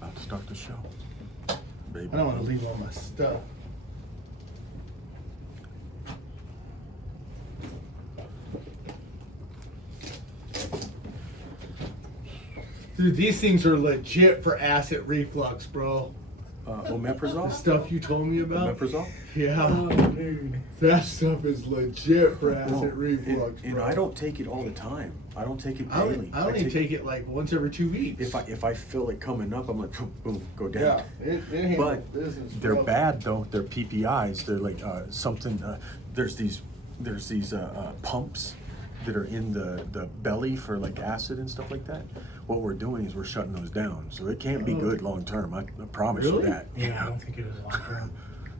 about to start the show. Baby. I don't want to leave all my stuff. Dude, these things are legit for acid reflux, bro. The Omeprazole? stuff you told me about. Omeprazole? Yeah. Dude. That stuff is legit for acid reflux, And bro. I don't take it all the time. I don't take it I daily. only take it like once every 2 weeks. If I feel it coming up, I'm like, boom, boom, go down. Yeah, it handles But business, they're bro. bad though. They're PPIs. They're like something. There's these pumps that are in the belly for like acid and stuff like that. What we're doing is we're shutting those down, so it can't be good long term. I promise you Really? that. Yeah, I don't think it is long term.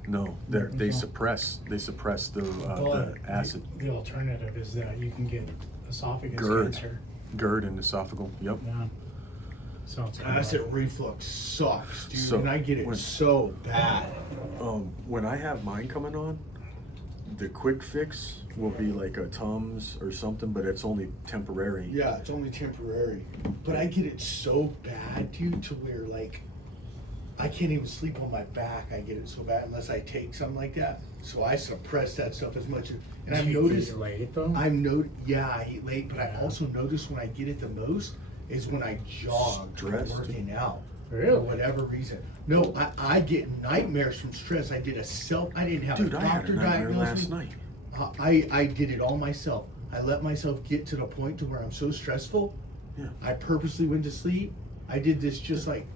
No, they suppress the acid. The alternative is that you can get esophagus GERD. cancer. GERD and esophageal. Yep. Yeah. So it's kind Acid of reflux sucks, dude, So, and I get it when- so bad. When I have mine coming on, the quick fix will be like a Tums or something, but it's only temporary. Yeah, it's only temporary. But I get it so bad, dude, to where like I can't even sleep on my back. I get it so bad unless I take something like that. So I suppress that stuff as much. And I've noticed. late though. I eat late, but I also notice when I get it the most is when I jog, Stressed. working out. Really? For whatever reason. No, I get nightmares from stress. I didn't have Dude, a I had doctor a nightmare diagnose last me. night. I did it all myself. I let myself get to the point to where I'm so stressful. Yeah. I purposely went to sleep. I did this just like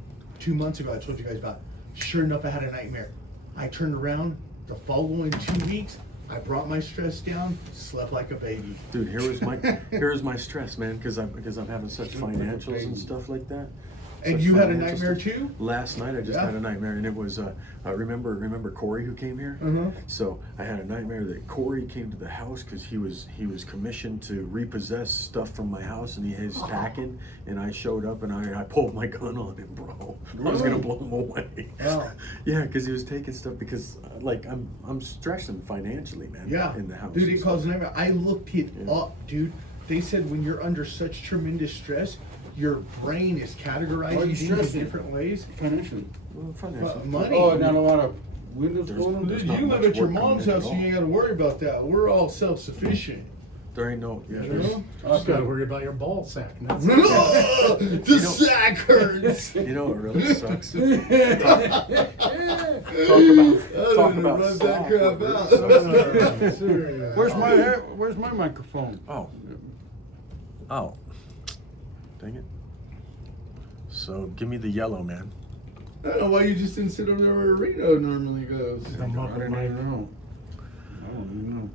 2 months ago. I told you guys about. Sure enough, I had a nightmare. I turned around the following 2 weeks. I brought my stress down, slept like a baby. Dude, here was my stress, man, because I'm having such financials and stuff like that. And Such you had a financial nightmare stuff. too? Last night I just Yeah. had a nightmare, and it was remember Corey who came here. Uh-huh. So I had a nightmare that Corey came to the house because he was commissioned to repossess stuff from my house, and he is packing. And I showed up and I pulled my gun on him, bro. I was gonna Really? blow him away. Oh. Yeah, because he was taking stuff because like I'm stressing financially, man. Yeah. In the house. Dude, and it stuff. caused a nightmare. I looked it Yeah. up, dude. They said when you're under such tremendous stress, your brain is Why are categorizing you things in stressing? different ways. Financially. Well, financially. Money. Oh, not a lot of windows There's- going on? there's Dude, not you much live at your work coming mom's in at house, so all. you ain't got to worry about that. We're all self-sufficient. There ain't no. Yeah. You there's- know? Just gotta worry about your ball sack. And that's The sack hurts. You know what really sucks? I Talk didn't about run that slack, crap what out. really sucks. Where's my microphone? Oh. Dang it. So give me the yellow, man. I don't know why you just didn't sit over there where Reno normally goes. the I muffin don't mic. even know. I don't even know.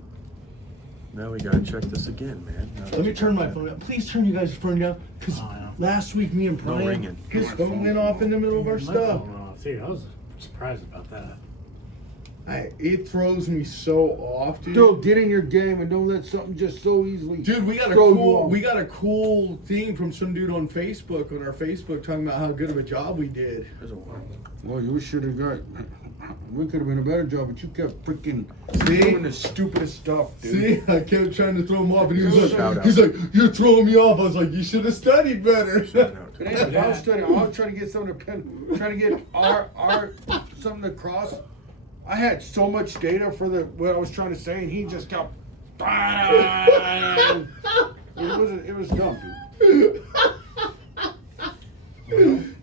Now we gotta check this again, man. Let me turn my phone down. Please turn you guys' phone down. Because Oh, yeah. last week, me and No Brian, ringing. his phone went off in the middle of our My stuff. phone went off, too. I was surprised about that. It throws me so off, dude. Dude, get in your game and don't let something just so easily. Dude, we got throw you off. a cool thing from some dude on Facebook, on our Facebook, talking about how good of a job we did. There's a one. Well, you should have got. We could have been a better job, but you kept freaking See? doing the stupidest stuff, dude. See, I kept trying to throw him off, and he was Shout like, out. "You're throwing me off." I was like, "You should have studied better." Shout out to It ain't about studying. I was trying to get something to trying to get our something across. I had so much data for what I was trying to say, and he just kept. It was dumb, dude.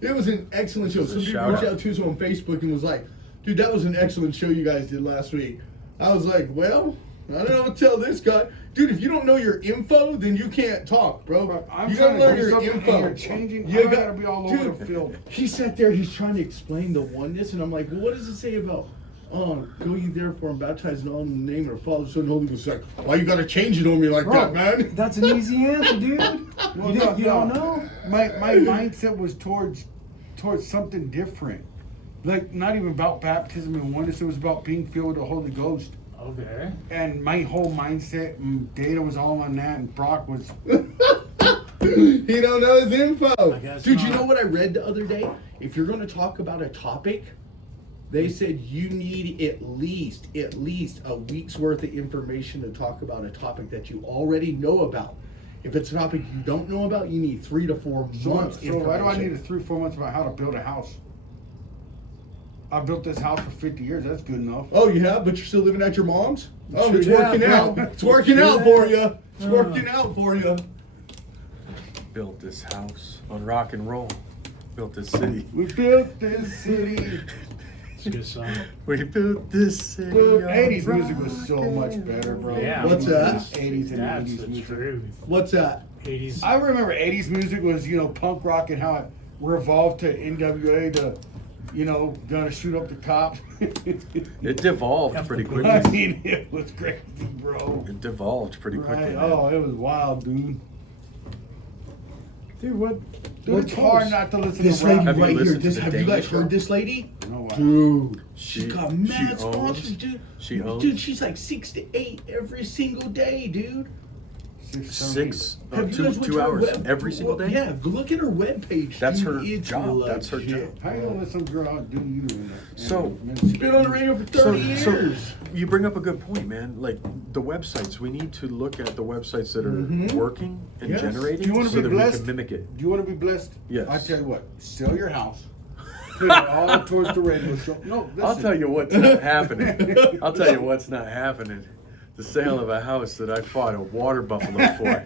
It was an excellent show. Some dude shout reached out. out to us on Facebook and was like, "Dude, that was an excellent show you guys did last week." I was like, "Well, I don't know what to tell this guy, dude. If you don't know your info, then you can't talk, bro. I'm You gotta trying to learn do your something info. and you're changing. You I gotta be all over the field. He sat there. He's trying to explain the oneness, and I'm like, "Well, what does it say about?" Go ye therefore and baptize in all in the name of the Father, Son, and Holy Ghost. Like, why you gotta change it on me like that, man? That's an easy answer, dude. Well, You don't know? My mindset was towards something different. Like, not even about baptism and oneness. It was about being filled with the Holy Ghost. Okay. And my whole mindset and data was all on that. And Brock was. He don't know his info. guess Dude, you not. know what I read the other day? If you're going to talk about a topic, they said you need at least a week's worth of information to talk about a topic that you already know about. If it's a topic you don't know about, you need 3 to 4 months. So why do I need information. 3-4 months about how to build a house? I built this house for 50 years. That's good enough. Oh, you have, but you're still living at your mom's? Oh, Sure it's have, working bro. out. It's working Sure out have. for you. It's working out for you. Built this house on rock and roll. Built this city. We built this city. It's a good song. We built this city. Dude, on 80s music was rock so and much roll. better, bro. Yeah. What's that? 80s and That's 90s the music. truth. What's that? 80s. I remember 80s music was, you know, punk rock and how it revolved to NWA to, you know, gonna shoot up the cops. It devolved Yep. pretty I quickly. mean, it was crazy, bro. It devolved pretty quickly. Right? Oh, it was wild, dude. Dude, what? Dude, it's hard not to listen This to lady rap. Have you right here. listened to This, the have you Danish guys heard Show? this lady? You know what? Dude, She- she got she mad owns- sponsors, dude. she owns- Dude, she's like 6 to 8 every single day, dude. 6, Have you two, guys went 2 to her hours web- every single day? Yeah, look at her webpage. That's dude. her It's job. That's her legit. job. How you gonna let some girl outdo you? So, She's been on the radio for 30 years. you bring up a good point, man. Like the websites, we need to look at the websites that are Mhm. working and Yes. generating Do you wanna so be that blessed? we can mimic it. Do you want to be blessed? Yes. I tell you what, sell your house. Put it all towards the radio show. No, listen. I'll tell you what's not happening. I'll tell you what's not happening. The sale of a house that I fought a water buffalo for.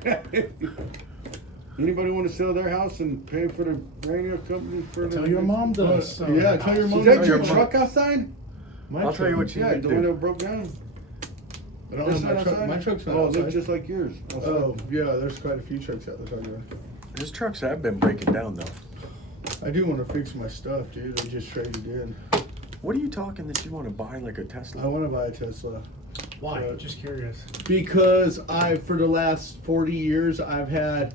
Anybody want to sell their house and pay for the radio company for the? Tell your mom does. so- Yeah, tell your mom Is that your Tell your truck outside? My I'll tell you what you Yeah, need the to one do. that broke down. I don't That's know, not outside? my truck's not Oh, they're outside. just like yours. Oh, yeah, there's quite a few trucks out there. His trucks have been breaking down though. I do want to fix my stuff, dude. I just traded in. What are you talking that you want to buy like a I Tesla? want to buy a Tesla. Why? Yeah. Just curious. Because for the last 40 years, I've had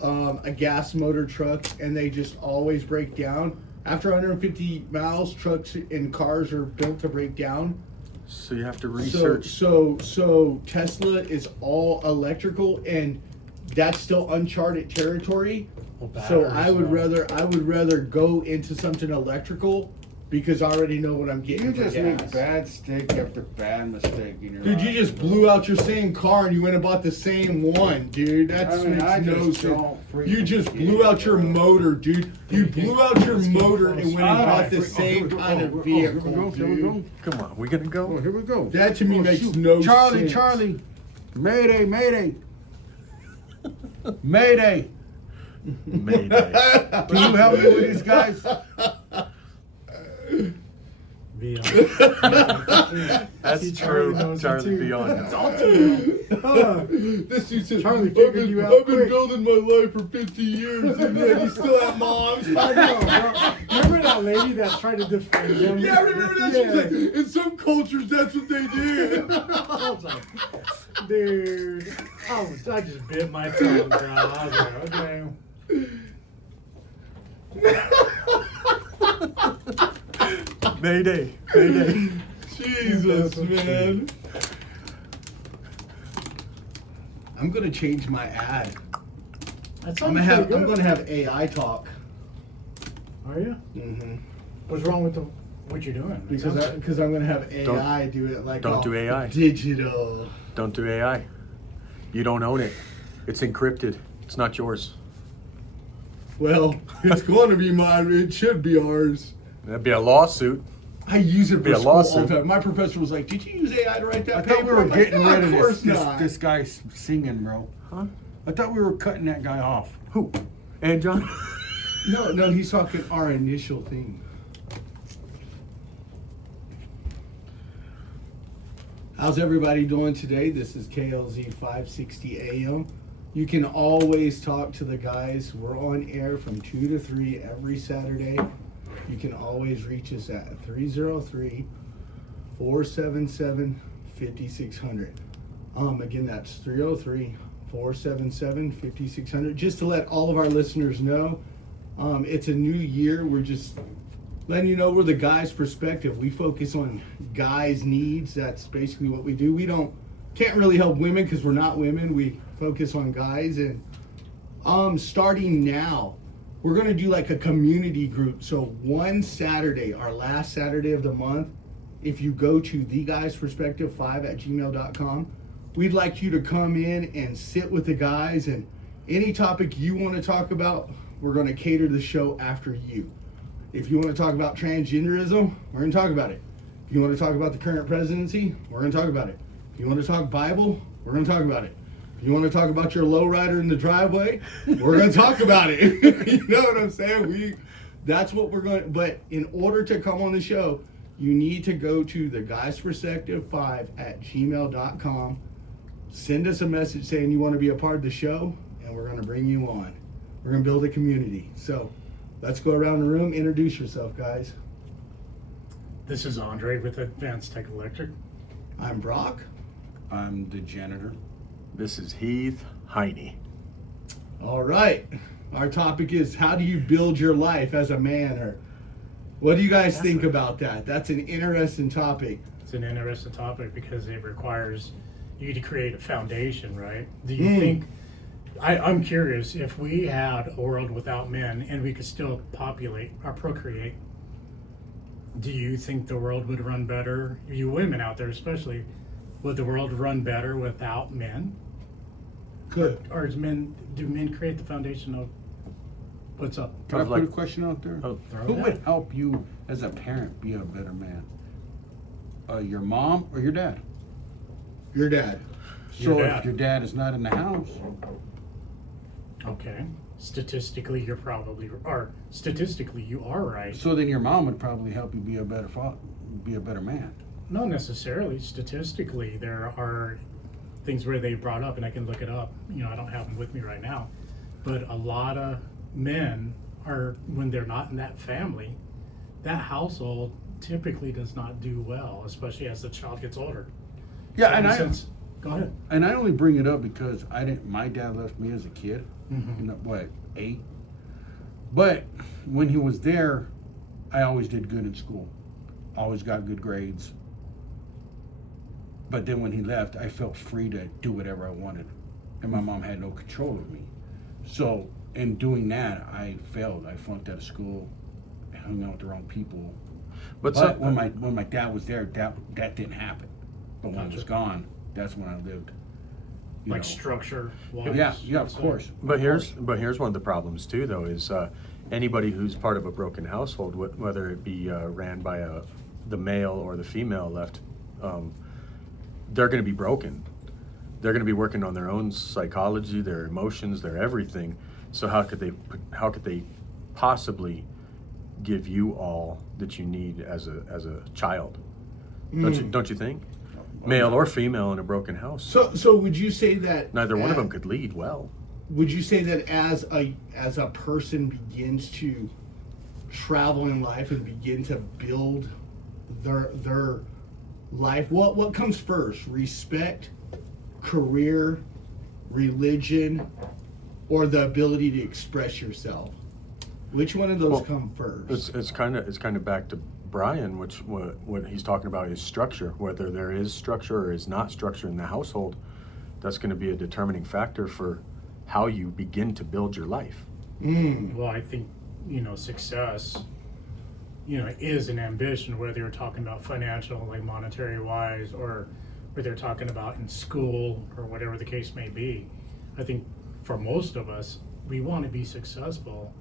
a gas motor truck, and they just always break down. After 150 miles, trucks and cars are built to break down. So you have to So, research. so Tesla is all electrical, and that's still uncharted territory. Well, So batteries, I would rather go into something electrical because I already know what I'm getting. You for just gas. make bad mistake after bad mistake in your Dude, life. you just blew out your same car and you went and bought the same one, dude. That I mean, makes I no just sense. don't freaking You just get blew it, out your bro. motor, dude. You blew out your Let's get motor close. and went and All bought right, the here same we go. kind of Oh, here we vehicle, go, here we go. dude. Come on, we gonna Oh, go? here we go. That to me Oh, makes shoot. no Charlie, sense. Charlie. Mayday, mayday. Mayday. Mayday. Can you help me with these guys? Beyond. That's See, true, Charlie knows it Charlie. too. Beyond. This dude says, Charlie I've figured been, you out I've been quick." building my life for 50 years and yet he's still at mom's. I know, bro. Remember that lady that tried to defend him? Yeah, I remember that. She was like, in some cultures, that's what they did. I was like, dude, I just bit my tongue, bro. I was like, okay. Mayday. Mayday. Jesus, man. I'm gonna change my ad. That I'm sounds gonna have AI talk. Are you? Mm-hmm. What's wrong with what you're doing? It sounds- Because I'm gonna have AI do it like don't all do AI. digital. Don't do AI. You don't own it. It's encrypted. It's not yours. Well, it's going to be mine. It should be ours. That'd be a lawsuit. I use it Be for a school all lawsuit. the time. My professor was like, "Did you use AI to write that I paper?" thought we were I'm like, getting "No, rid of course this not." this guy singing, bro. Huh? I thought we were cutting that guy off. Who? And John? No, he's talking our initial thing. How's everybody doing today? This is KLZ 560 AM. You can always talk to the guys. We're on air from 2 to 3 every Saturday. You can always reach us at 303-477-5600. Again, that's 303-477-5600. Just to let all of our listeners know, it's a new year. We're just letting you know we're the guys' perspective. We focus on guys' needs. That's basically what we do. We can't really help women because we're not women. We focus on guys. And starting now, we're gonna do like a community group. So one Saturday, our last Saturday of the month, if you go to theguysperspective5@gmail.com, we'd like you to come in and sit with the guys, and any topic you want to talk about, we're going to cater the show after you. If you want to talk about transgenderism, we're going to talk about it. If you want to talk about the current presidency, we're going to talk about it. If you want to talk Bible, we're going to talk about it. If you want to talk about your lowrider in the driveway, we're going to talk about it. You know what I'm saying? That's what we're going to, but in order to come on the show, you need to go to theguysperspective5@gmail.com. Send us a message saying you want to be a part of the show, and we're going to bring you on. We're going to build a community. So let's go around the room. Introduce yourself, guys. This is Andre with Advanced Tech Electric. I'm Brock. I'm the janitor. This is Heath Heine. All right. Our topic is, how do you build your life as a man? Or what do you guys think about that? That's an interesting topic. It's an interesting topic because it requires you to create a foundation, right? Do you think, I'm curious, if we had a world without men and we could still populate or procreate, do you think the world would run better? You women out there especially, would the world run better without men? Good. Or do men create the foundation of what's up? Can I Of put a like- question out there? Oh, Throw Who it would out. help you as a parent be a better man? Your mom or your dad? Your dad. Your So dad. if your dad is not in the house, Okay. Statistically, you are right. so then your mom would probably help you be a better be a better man. Not necessarily. Statistically, there are things where they brought up, and I can look it up. You know, I don't have them with me right now, but a lot of men are, when they're not in that family, that household typically does not do well, especially as the child gets older. Yeah, For and instance, go ahead. I only bring it up because my dad left me as a kid, Mm-hmm. 8? But when he was there, I always did good in school. Always got good grades. But then when he left, I felt free to do whatever I wanted. And my mom had no control of me. So in doing that, I failed. I flunked out of school, hung out with the wrong people. But But some, when my dad was there, that didn't happen. But when he was gone, that's when I lived. you Like know. structure. Yeah, of course. but here's one of the problems too, though, is anybody who's part of a broken household, whether it be ran by the male or the female left, they're going to be broken. They're going to be working on their own psychology, their emotions, their everything. So how could they possibly give you all that you need as a child? Don't you think? Male or female in a broken house. So would you say that Neither one of them could lead well. Would you say that as a person begins to travel in life and begin to build their life, what comes first? Respect, career, religion, or the ability to express yourself? Which one of those Well, come first? It's kind of back to Brian, which what he's talking about is structure. Whether there is structure or is not structure in the household, that's going to be a determining factor for how you begin to build your life. Well, I think, success, is an ambition, whether you're talking about financial, like monetary wise, or whether you're talking about in school or whatever the case may be. I think for most of us, we want to be successful.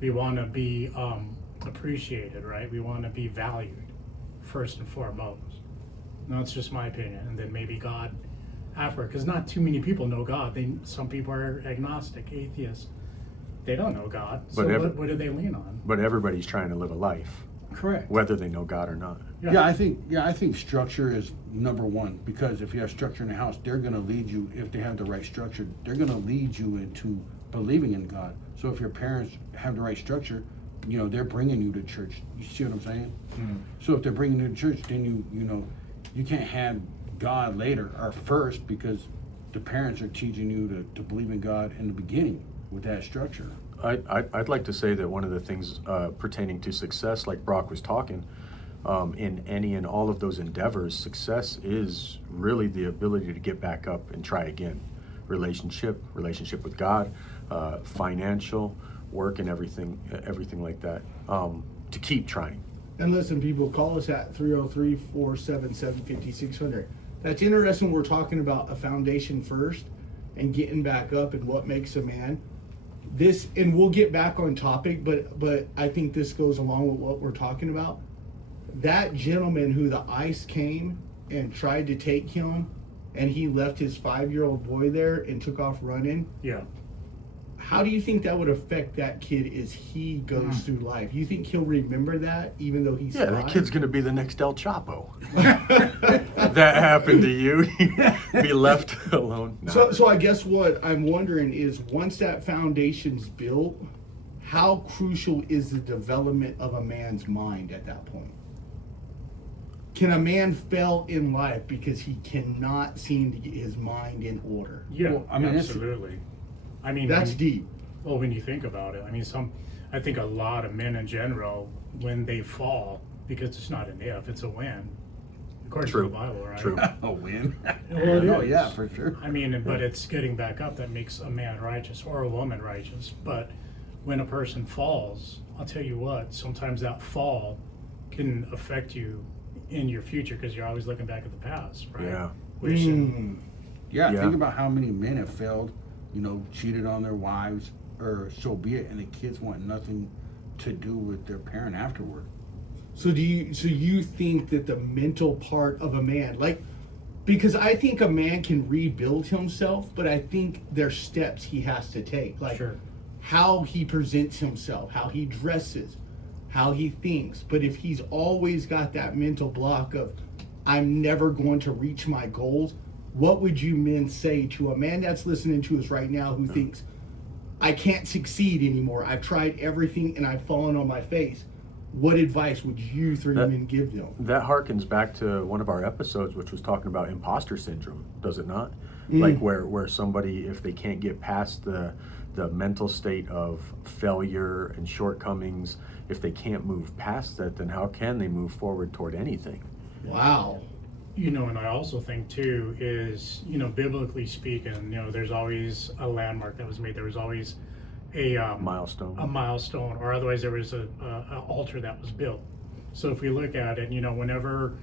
We want to be appreciated, right? We want to be valued first and foremost. No, it's just my opinion. And then maybe God after, because not too many people know God. Some people are agnostic, atheists. They don't know God. So what do they lean on? But everybody's trying to live a life, Correct. whether they know God or not. Yeah, I think structure is number one, because if you have structure in the house, they're going to lead you. If they have the right structure, they're going to lead you into believing in God. So if your parents have the right structure, they're bringing you to church. You see what I'm saying? So if they're bringing you to church, then you can't have God later or first, because the parents are teaching you to believe in God in the beginning with that structure. I'd like to say that one of the things pertaining to success, like Brock was talking, in any and all of those endeavors, success is really the ability to get back up and try again. Relationship with God, financial, work, and everything like that. To keep trying. And listen, people, call us at 303-477-5600. That's interesting. We're talking about a foundation first and getting back up and what makes a man. This, and we'll get back on topic, but I think this goes along with what we're talking about. That gentleman who the ICE came and tried to take him, and he left his 5-year-old boy there and took off running. Yeah. How do you think that would affect that kid as he goes through life? You think he'll remember that even though he's Yeah, 5? that kid's gonna be the next El Chapo. That happened to you. Be left alone. No. So I guess what I'm wondering is, once that foundation's built, how crucial is the development of a man's mind at that point? Can a man fail in life because he cannot seem to get his mind in order? Yeah, Well, I mean, it's- absolutely. I mean, That's when- deep. Well, when you think about it, I mean, I think a lot of men in general, when they fall, because it's not an if, it's a when. According True. to the Bible, right? True. A win. Well, it Oh is. yeah, for sure. I mean, but it's getting back up that makes a man righteous or a woman righteous. But when a person falls, I'll tell you what, sometimes that fall can affect you in your future because you're always looking back at the past, right? Yeah. Wishing, Yeah, Yeah. think about how many men have failed, cheated on their wives, or so be it, and the kids want nothing to do with their parent afterward. So you think that the mental part of a man, like, because I think a man can rebuild himself, but I think there's steps he has to take, like Sure. how he presents himself, how he dresses, how he thinks. But if he's always got that mental block of, I'm never going to reach my goals, what would you men say to a man that's listening to us right now who thinks, I can't succeed anymore, I've tried everything and I've fallen on my face? What advice would you three men give them? That harkens back to one of our episodes, which was talking about imposter syndrome, does it not? Like where somebody, if they can't get past the mental state of failure and shortcomings, if they can't move past that, then how can they move forward toward anything? Wow. and I also think too is, biblically speaking, there's always a landmark that was made. There was always a Milestone. milestone, or otherwise there was a altar that was built. So if we look at it, whenever,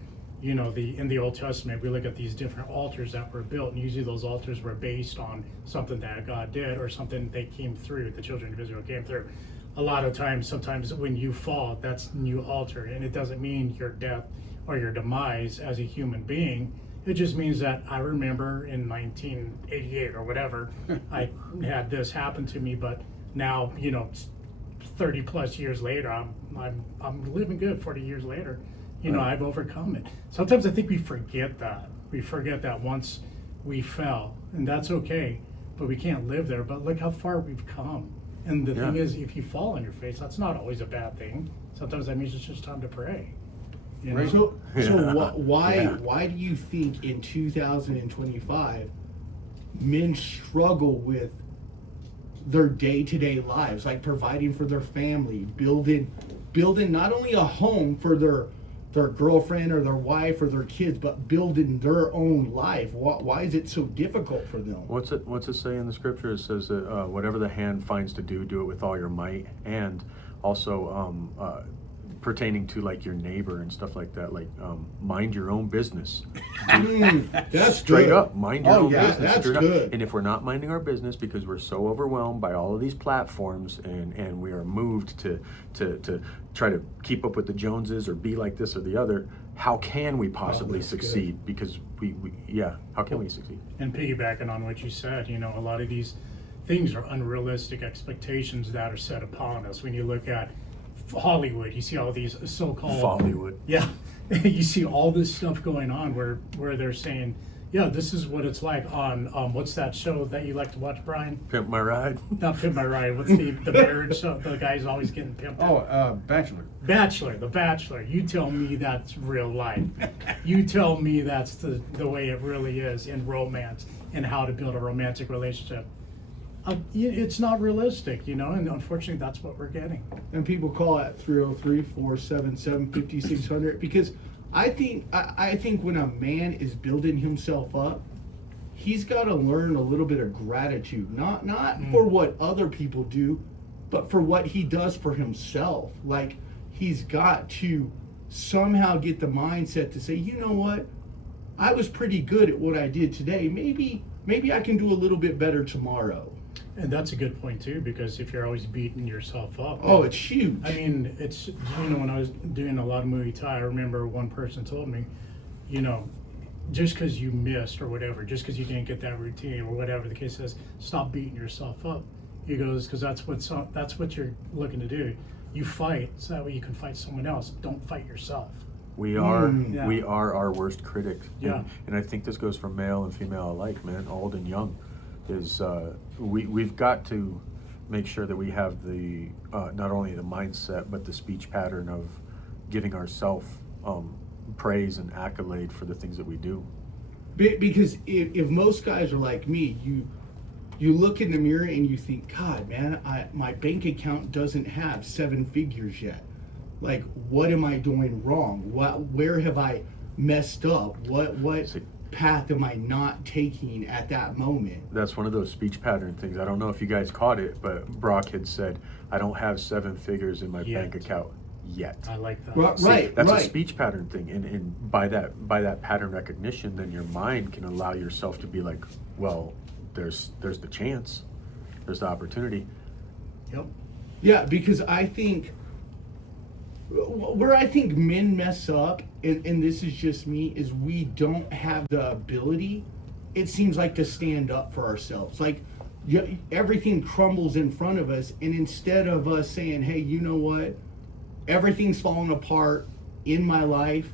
in the Old Testament, we look at these different altars that were built, and usually those altars were based on something that God did or something they came through, the children of Israel came through. A lot of times, sometimes when you fall, that's new altar, and it doesn't mean your death or your demise as a human being. It just means that I remember in 1988 or whatever, I had this happen to me, but now, 30 plus years later, I'm living good 40 years later. I've overcome it. Sometimes I think we forget that. We forget that once we fell, and that's okay, but we can't live there. But look how far we've come. And the thing Yeah. is, if you fall on your face, that's not always a bad thing. Sometimes that means it's just time to pray. So Yeah. why do you think in 2025 men struggle with their day-to-day lives, like providing for their family, building not only a home for their girlfriend or their wife or their kids, but building their own life? Why is it so difficult for them? What's it say in the scripture? It says that whatever the hand finds to do it with all your might, and also pertaining to like your neighbor and stuff like that, like mind your own business. That's Straight good. up, mind your Oh, own yeah, business. that's If you're not, good. and if we're not minding our business because we're so overwhelmed by all of these platforms, and we are moved to try to keep up with the Joneses or be like this or the other, how can we possibly that's good. succeed? Because how can we succeed? And piggybacking on what you said, a lot of these things are unrealistic expectations that are set upon us. When you look at Hollywood, you see all these so-called Hollywood. Yeah, you see all this stuff going on where they're saying, yeah, this is what it's like on what's that show that you like to watch, Brian? Pimp My Ride. Not Pimp My Ride. What's the marriage show? The guy's always getting pimped out. Bachelor. The Bachelor. You tell me that's real life. You tell me that's the way it really is in romance and how to build a romantic relationship. It's not realistic, and unfortunately that's what we're getting. And people call at 303-477-5600 because I think when a man is building himself up, he's got to learn a little bit of gratitude, not for what other people do, but for what he does for himself. Like, he's got to somehow get the mindset to say, you know what, I was pretty good at what I did today. Maybe I can do a little bit better tomorrow. And that's a good point too, because if you're always beating yourself up. Oh, it's huge. I mean, it's, you know, when I was doing a lot of Muay Thai, I remember one person told me, you know, just because you missed or whatever, just because you didn't get that routine or whatever the case is, stop beating yourself up. He goes, because that's what you're looking to do. You fight so that way you can fight someone else. Don't fight yourself. We are Yeah. we are our worst critics. Yeah. And I think this goes for male and female alike, man, old and young. Is we've got to make sure that we have the not only the mindset but the speech pattern of giving ourselves praise and accolade for the things that we do. Because if most guys are like me, you look in the mirror and you think, God, man, my bank account doesn't have 7 figures yet. Like, what am I doing wrong? Where have I messed up? What path am I not taking at that moment? That's one of those speech pattern things. I don't know if you guys caught it, but Brock had said, "I don't have 7 figures in my Yet. bank account yet." I like that. Well, See, right, that's right. a speech pattern thing, and by that pattern recognition, then your mind can allow yourself to be like, well, there's the chance, there's the opportunity. Yep. Yeah, because I think where I think men mess up, and this is just me, is we don't have the ability, it seems like, to stand up for ourselves. Like, everything crumbles in front of us, and instead of us saying, hey, you know what, everything's falling apart in my life,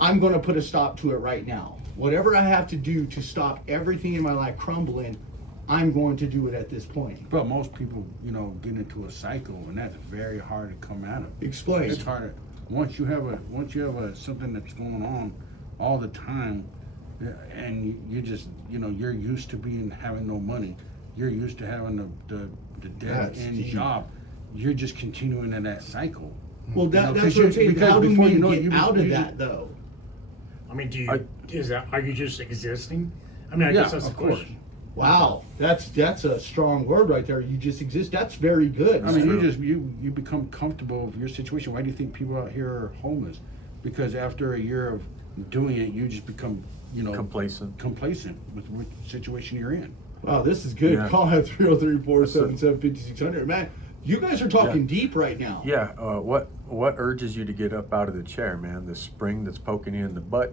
I'm going to put a stop to it right now. Whatever I have to do to stop everything in my life crumbling, I'm going to do it at this point. But most people, you know, get into a cycle, and that's very hard to come out of. Explain. It's harder once you have a something that's going on all the time, and you just, you know, you're used to having no money. You're used to having the dead That's end deep. job. You're just continuing in that cycle. Well, You know, that's 'cause what I'm saying. because How do before men you know it, get you- out of you- that, though? I mean, I- are you just existing? I mean, I Yeah, guess that's the of course. question. Wow, that's a strong word right there. You just exist. That's very good. I mean, true. you become comfortable with your situation. Why do you think people out here are homeless? Because after a year of doing it, you just become, you know, Complacent. with the situation you're in. Wow, this is good. Yeah. Call at 303-477-5600. Man, you guys are talking Yeah. deep right now. Yeah. What urges you to get up out of the chair, man? The spring that's poking you in the butt.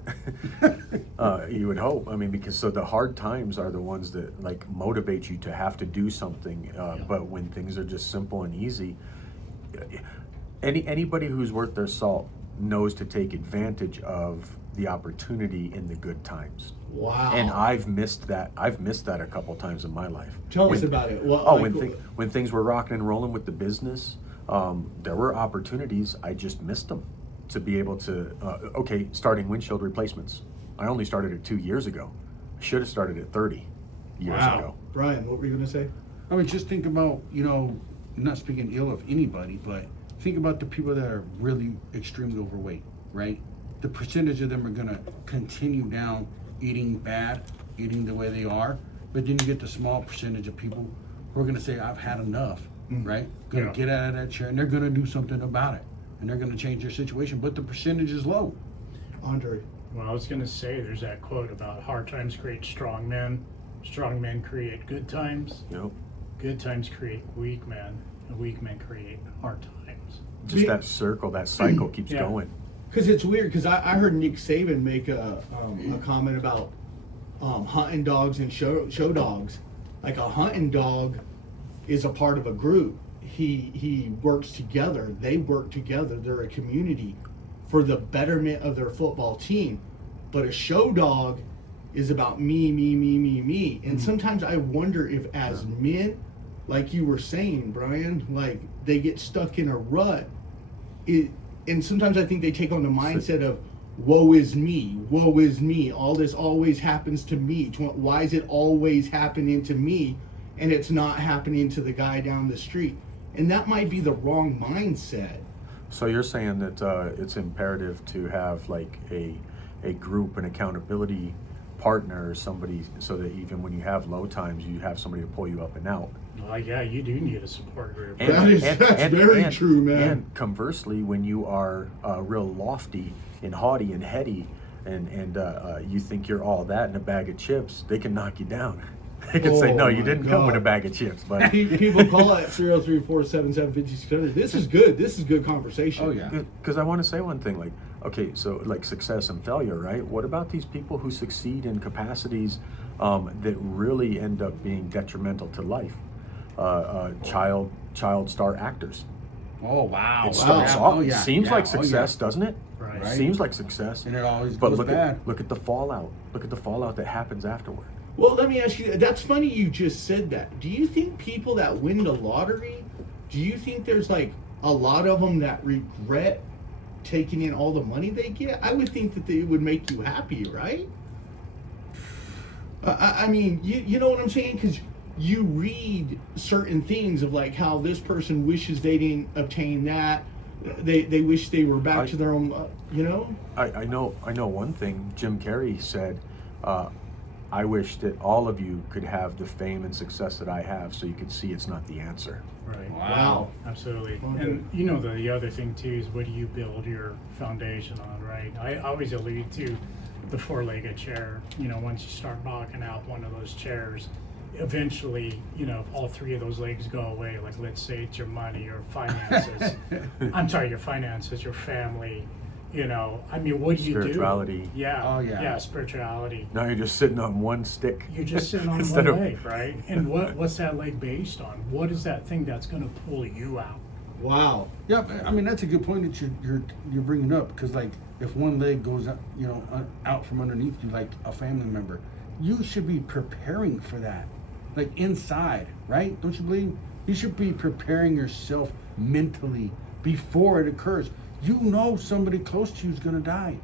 You would hope. I mean, because so the hard times are the ones that like motivate you to have to do something. But when things are just simple and easy, anybody who's worth their salt knows to take advantage of the opportunity in the good times. Wow. And I've missed that. I've missed that a couple times in my life. Tell us When- about it. Well, Oh, like, when things were rocking and rolling with the business, there were opportunities. I just missed them to be able to. Okay, starting windshield replacements. I only started it 2 years ago. I should have started it 30 years wow. ago. Brian, what were you going to say? I mean, just think about, you know, not speaking ill of anybody, but think about the people that are really extremely overweight, right? The percentage of them are going to continue down eating bad, eating the way they are. But then you get the small percentage of people who are going to say, I've had enough, right? Going to Yeah. get out of that chair, and they're going to do something about it. And they're going to change their situation. But the percentage is low. Andre. Well, I was going to say, there's that quote about hard times create strong men create good times, You know, good times create weak men, and weak men create hard times. just that circle, that cycle keeps Yeah. going. Because it's weird, because I heard Nick Saban make a comment about hunting dogs and show dogs. Like, a hunting dog is a part of a group. He works together. They work together. They're a community for the betterment of their football team. But a show dog is about me. And sometimes I wonder if, as men, like you were saying, Brian, like, they get stuck in a rut. And sometimes I think they take on the mindset of, woe is me, all this always happens to me. Why is it always happening to me and it's not happening to the guy down the street? And that might be the wrong mindset. So you're saying that it's imperative to have like a group, an accountability partner, or somebody, so that even when you have low times, you have somebody to pull you up and out. Well, yeah, you do need a support group. That's very true, man. And conversely, when you are real lofty and haughty and heady, and you think you're all that in a bag of chips, they can knock you down. They can say, Oh no, you my didn't come with a God. bag of chips, but People call it 303-477-5600. This is good. This is good conversation. Oh yeah. because I want to say one thing, like, okay, so like success and failure, right? What about these people who succeed in capacities that really end up being detrimental to life? Child star actors. Oh wow. It starts Yeah. off, Oh, yeah. seems Yeah. like Oh, yeah. success, doesn't it? Right. Right. Seems like success, And it always but goes look bad. look at the fallout. Look at the fallout that happens afterward. Well, let me ask you. That's funny you just said that. Do you think people that win the lottery, do you think there's like a lot of them that regret taking in all the money they get? I would think that they would make you happy, right? I mean, you know what I'm saying? Because you read certain things of like how this person wishes they didn't obtain that. They wish they were back to their own, you know? I know one thing. Jim Carrey said, I wish that all of you could have the fame and success that I have, so you could see it's not the answer. Right. Wow. Absolutely. Okay. And you know, the other thing too is what do you build your foundation on, right? I always allude to the four-legged chair. You know, once you start knocking out one of those chairs, eventually, you know, if all three of those legs go away, like let's say it's your money, your finances, I'm sorry, your finances, your family, you know, I mean, what do you do? Spirituality. Yeah. Oh, yeah. Yeah, spirituality. Now you're just sitting on one stick. You're just sitting on Instead one of- leg, right? And what's that leg based on? What is that thing that's going to pull you out? Wow. Yeah, but, I mean that's a good point that you're bringing up, because like if one leg goes out, you know, out from underneath you, like a family member, you should be preparing for that, like inside, right? Don't you believe? You should be preparing yourself mentally before it occurs. You know somebody close to you is gonna die.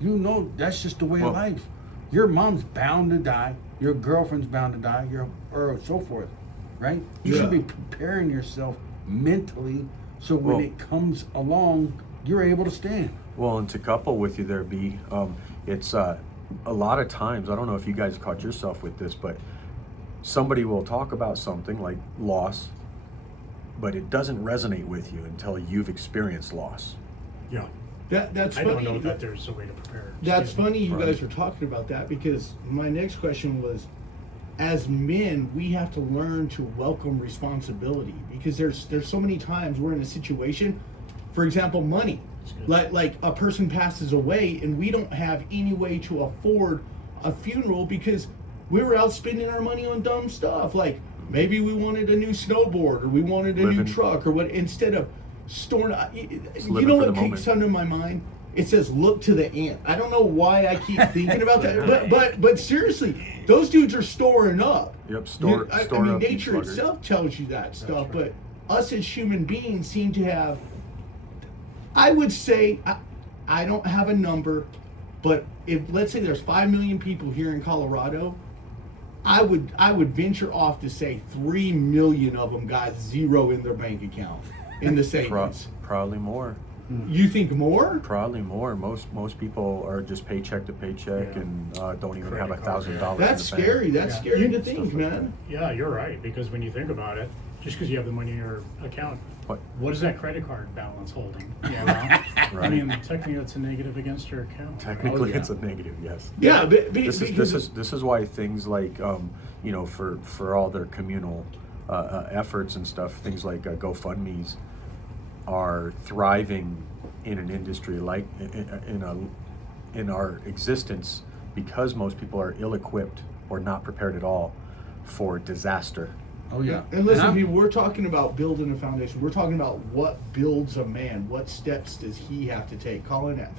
You know that's just the way Well- of life. Your mom's bound to die. Your girlfriend's bound to die. Or so forth, right? You should Yeah. be preparing yourself mentally, so when Well- it comes along, you're able to stand. Well, and to couple with you there, B, it's a lot of times, I don't know if you guys caught yourself with this, but somebody will talk about something like loss, but it doesn't resonate with you until you've experienced loss. Yeah. That's I funny. don't know that there's a way to prepare. That's Excuse me. funny you Right. guys are talking about that, because my next question was, as men, we have to learn to welcome responsibility, because there's so many times we're in a situation, for example, money. good. Like a person passes away and we don't have any way to afford a funeral because we were out spending our money on dumb stuff. Like maybe we wanted a new snowboard or we wanted a Living. new truck or what, instead of storing. You living know for what the keeps moment. under my mind? It says look to the ant. I don't know why I keep thinking about that, but seriously, those dudes are storing up. Yep, store I store mean, up, you nature sluggard. itself tells you that stuff, right. but us as human beings seem to have. I would say I don't have a number, but if let's say there's 5 million people here in Colorado, I would venture off to say 3 million of them got zero in their bank account in the savings. Probably more. You think more? Probably more. Most people are just paycheck to paycheck Yeah. and don't even Credit have card, $1,000. That's in the scary. bank. That's Yeah. scary to Stuff think, like man. Yeah, you're right, because when you think about it, just because you have the money in your account, What? what is that credit card balance holding? You know? I Right. mean, technically it's a negative against your account. Technically, yeah. it's a negative. Yes. Yeah, but This because is why things like you know, for all their communal efforts and stuff, things like GoFundMe's are thriving in an industry like in our existence, because most people are ill-equipped or not prepared at all for disaster. Oh yeah. And listen, I'm- people, we're talking about building a foundation. We're talking about what builds a man. What steps does he have to take? Call in at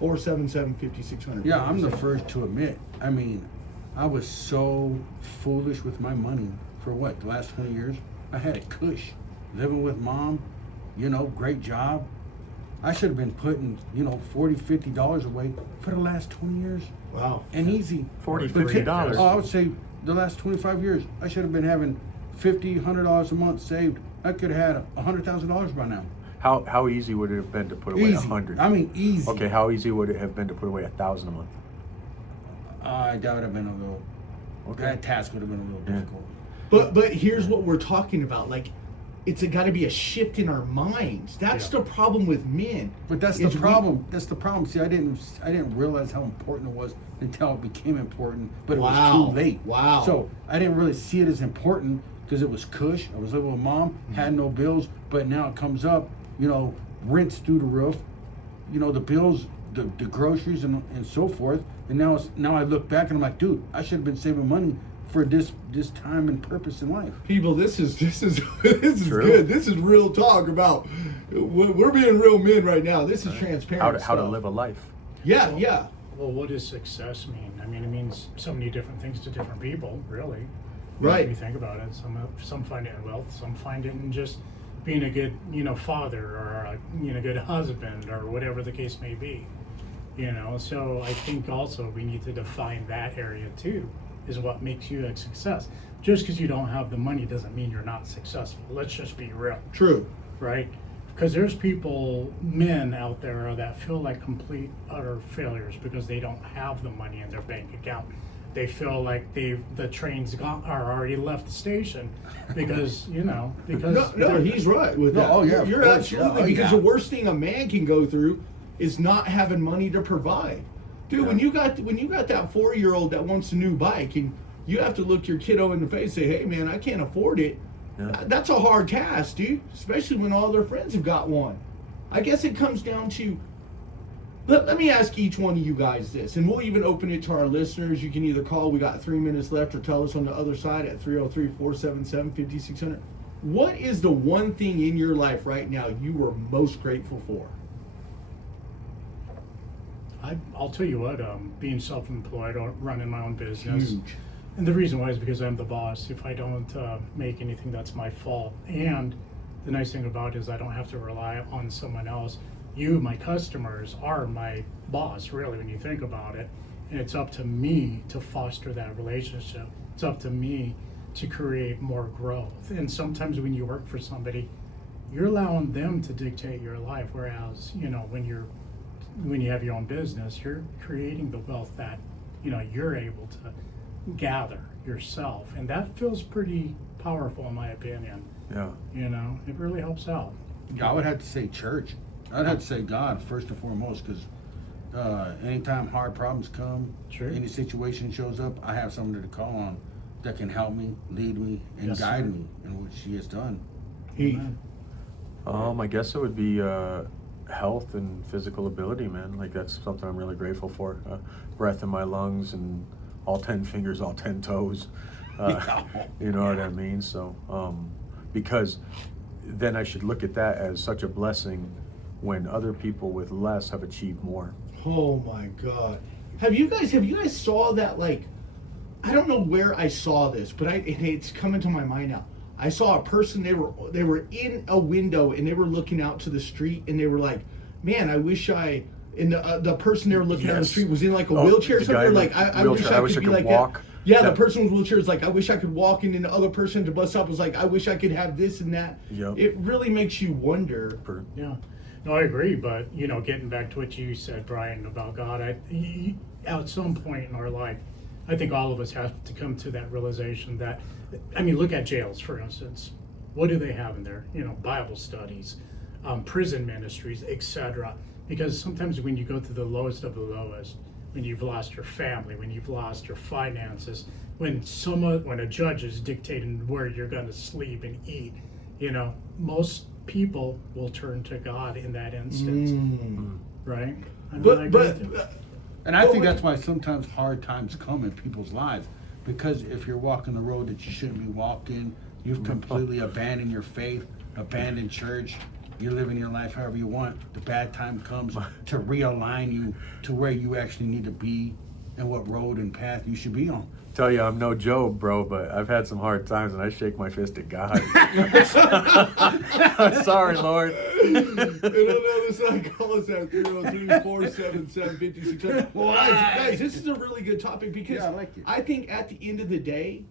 303-477-5600. Yeah, I'm the first to admit. I mean, I was so foolish with my money for what, the last 20 years? I had it cush. Living with mom, you know, great job. I should have been putting, you know, $40, $50 away for the last 20 years. Wow. And easy. $40, But $50. Oh, I would say the last 25 years, I should have been having $50, $100 a month saved. I could have had $100,000 by now. How easy would it have been to put away Easy. 100? I mean, easy. Okay, how easy would it have been to put away 1,000 a month? That would have been a little. Okay. That task would have been a little Yeah. difficult. But here's what we're talking about. Like, it's got to be a shift in our minds. That's Yeah. the problem with men. But that's is the we- problem. That's the problem. See, I didn't realize how important it was until it became important. But it was Wow. too late. Wow. So I didn't really see it as important because it was cush. I was living with mom, had no bills. But now it comes up, rent's through the roof. The bills, the groceries and so forth. And now I look back and I'm like, dude, I should have been saving money for this time and purpose in life. People, this is this is True. good. This is real talk about. We're being real men right now. This is transparent. How to stuff. live a life. Yeah, yeah. Well, what does success mean? I mean, it means so many different things to different people, really. Right. When you think about it, some find it in wealth, some find it in just being a good, father or a, good husband or whatever the case may be. So I think also we need to define that area too, is what makes you a success. Just because you don't have the money doesn't mean you're not successful. Let's just be real, True. right? Because there's men out there that feel like complete, utter failures because they don't have the money in their bank account. They feel like the train's are already left the station because, because No, he's right with No, that. oh, yeah, of You're course, absolutely yeah. Oh, because yeah. the worst thing a man can go through is not having money to provide. Dude, when you got that 4-year-old that wants a new bike and you have to look your kiddo in the face and say, "Hey man, I can't afford it." Yeah. That's a hard task, dude, especially when all their friends have got one. I guess it comes down to let me ask each one of you guys this, and we'll even open it to our listeners. You can either call, we got 3 minutes left, or tell us on the other side at 303-477-5600. What is the one thing in your life right now you are most grateful for? I'll tell you what, being self-employed or running my own business. Huge. And the reason why is because I'm the boss. If I don't make anything, that's my fault. And the nice thing about it is I don't have to rely on someone else. You, my customers, are my boss, really, when you think about it. And it's up to me to foster that relationship. It's up to me to create more growth. And sometimes when you work for somebody, you're allowing them to dictate your life. Whereas, when you have your own business, you're creating the wealth that, you're able to gather yourself. And that feels pretty powerful in my opinion. Yeah. It really helps out. I would have to say church. I'd have to say God first and foremost, because anytime hard problems come, Sure. any situation shows up, I have somebody to call on that can help me, lead me, and Yes, guide sir. me in what she has done. Amen. I guess it would be health and physical ability, man. Like that's something I'm really grateful for. Breath in my lungs and all 10 fingers, all 10 toes. You know what I mean? So, because then I should look at that as such a blessing when other people with less have achieved more. Oh my God. Have you guys saw that, like, I don't know where I saw this, but it's coming to my mind now. I saw a person, they were in a window and they were looking out to the street and they were like, man, I wish and the person they were looking at on the Yes. street was in like a Oh, wheelchair or the something. guy They're in like, the I wish wheelchair, I could be like walk. that. Yeah, Yeah. the person with wheelchair is like, I wish I could walk, and then the other person at the bus stop was like, I wish I could have this and that. Yep. It really makes you wonder. Yeah, no, I agree. But getting back to what you said, Brian, about God, at some point in our life, I think all of us have to come to that realization that, look at jails, for instance. What do they have in there? Bible studies, prison ministries, etc. Because sometimes when you go to the lowest of the lowest, when you've lost your family, when you've lost your finances, when a judge is dictating where you're going to sleep and eat, most people will turn to God in that instance, right? I agree with you. And I think that's why sometimes hard times come in people's lives. Because if you're walking the road that you shouldn't be walking, you've completely abandoned your faith, abandoned church, you're living your life however you want, the bad time comes to realign you to where you actually need to be and what road and path you should be on. Tell you, I'm no Job, bro, but I've had some hard times and I shake my fist at God. Sorry, Lord. And on the other side, call us at 303-477-5600. Guys, this is a really good topic because Yeah, I like it. I think at the end of the day,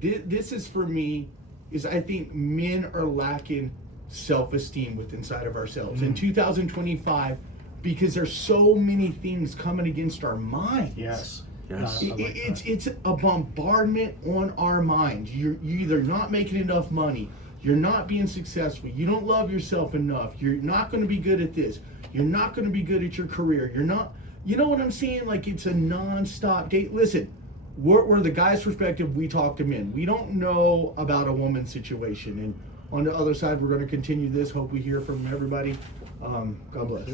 this is for me, is I think men are lacking self-esteem within inside of ourselves in 2025 because there's so many things coming against our minds. Yes. Yes. I like that. It's a bombardment on our minds. You're either not making enough money, You're not being successful. You don't love yourself enough. You're not going to be good at this. You're not going to be good at your career. You're not, you know what I'm saying? Like, it's a non-stop date. Listen, we're the guy's perspective. We talk to men. We don't know about a woman's situation. And on the other side, we're going to continue this. Hope we hear from everybody. God bless.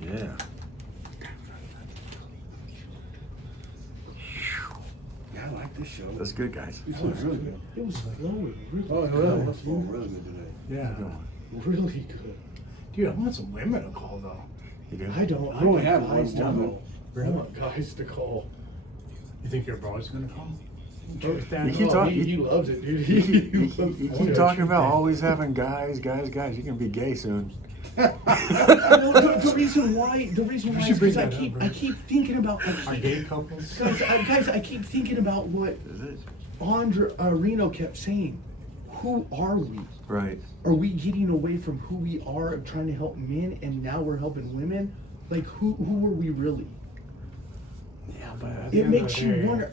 Yeah. Yeah, I like this show. That's good, guys. This one's really good. It was flowing really Oh, good. really? That's really good today. Yeah. Really good. Dude, I want some women to call though. You do? I don't. I only want have guys one to woman. call. I want guys to call. You think your bro's gonna call? You keep Oh, talking. he loves it, dude. You keep talking about always having guys. You're gonna be gay soon. Well, the reason why is should because bring that up, I keep thinking about Are gay couples? guys, I keep thinking about what Is it? Andre Reno kept saying. Who are we? Right. Are we getting away from who we are of trying to help men, and now we're helping women? Like, who are we really? Yeah, but at It the end makes of the you day- wonder.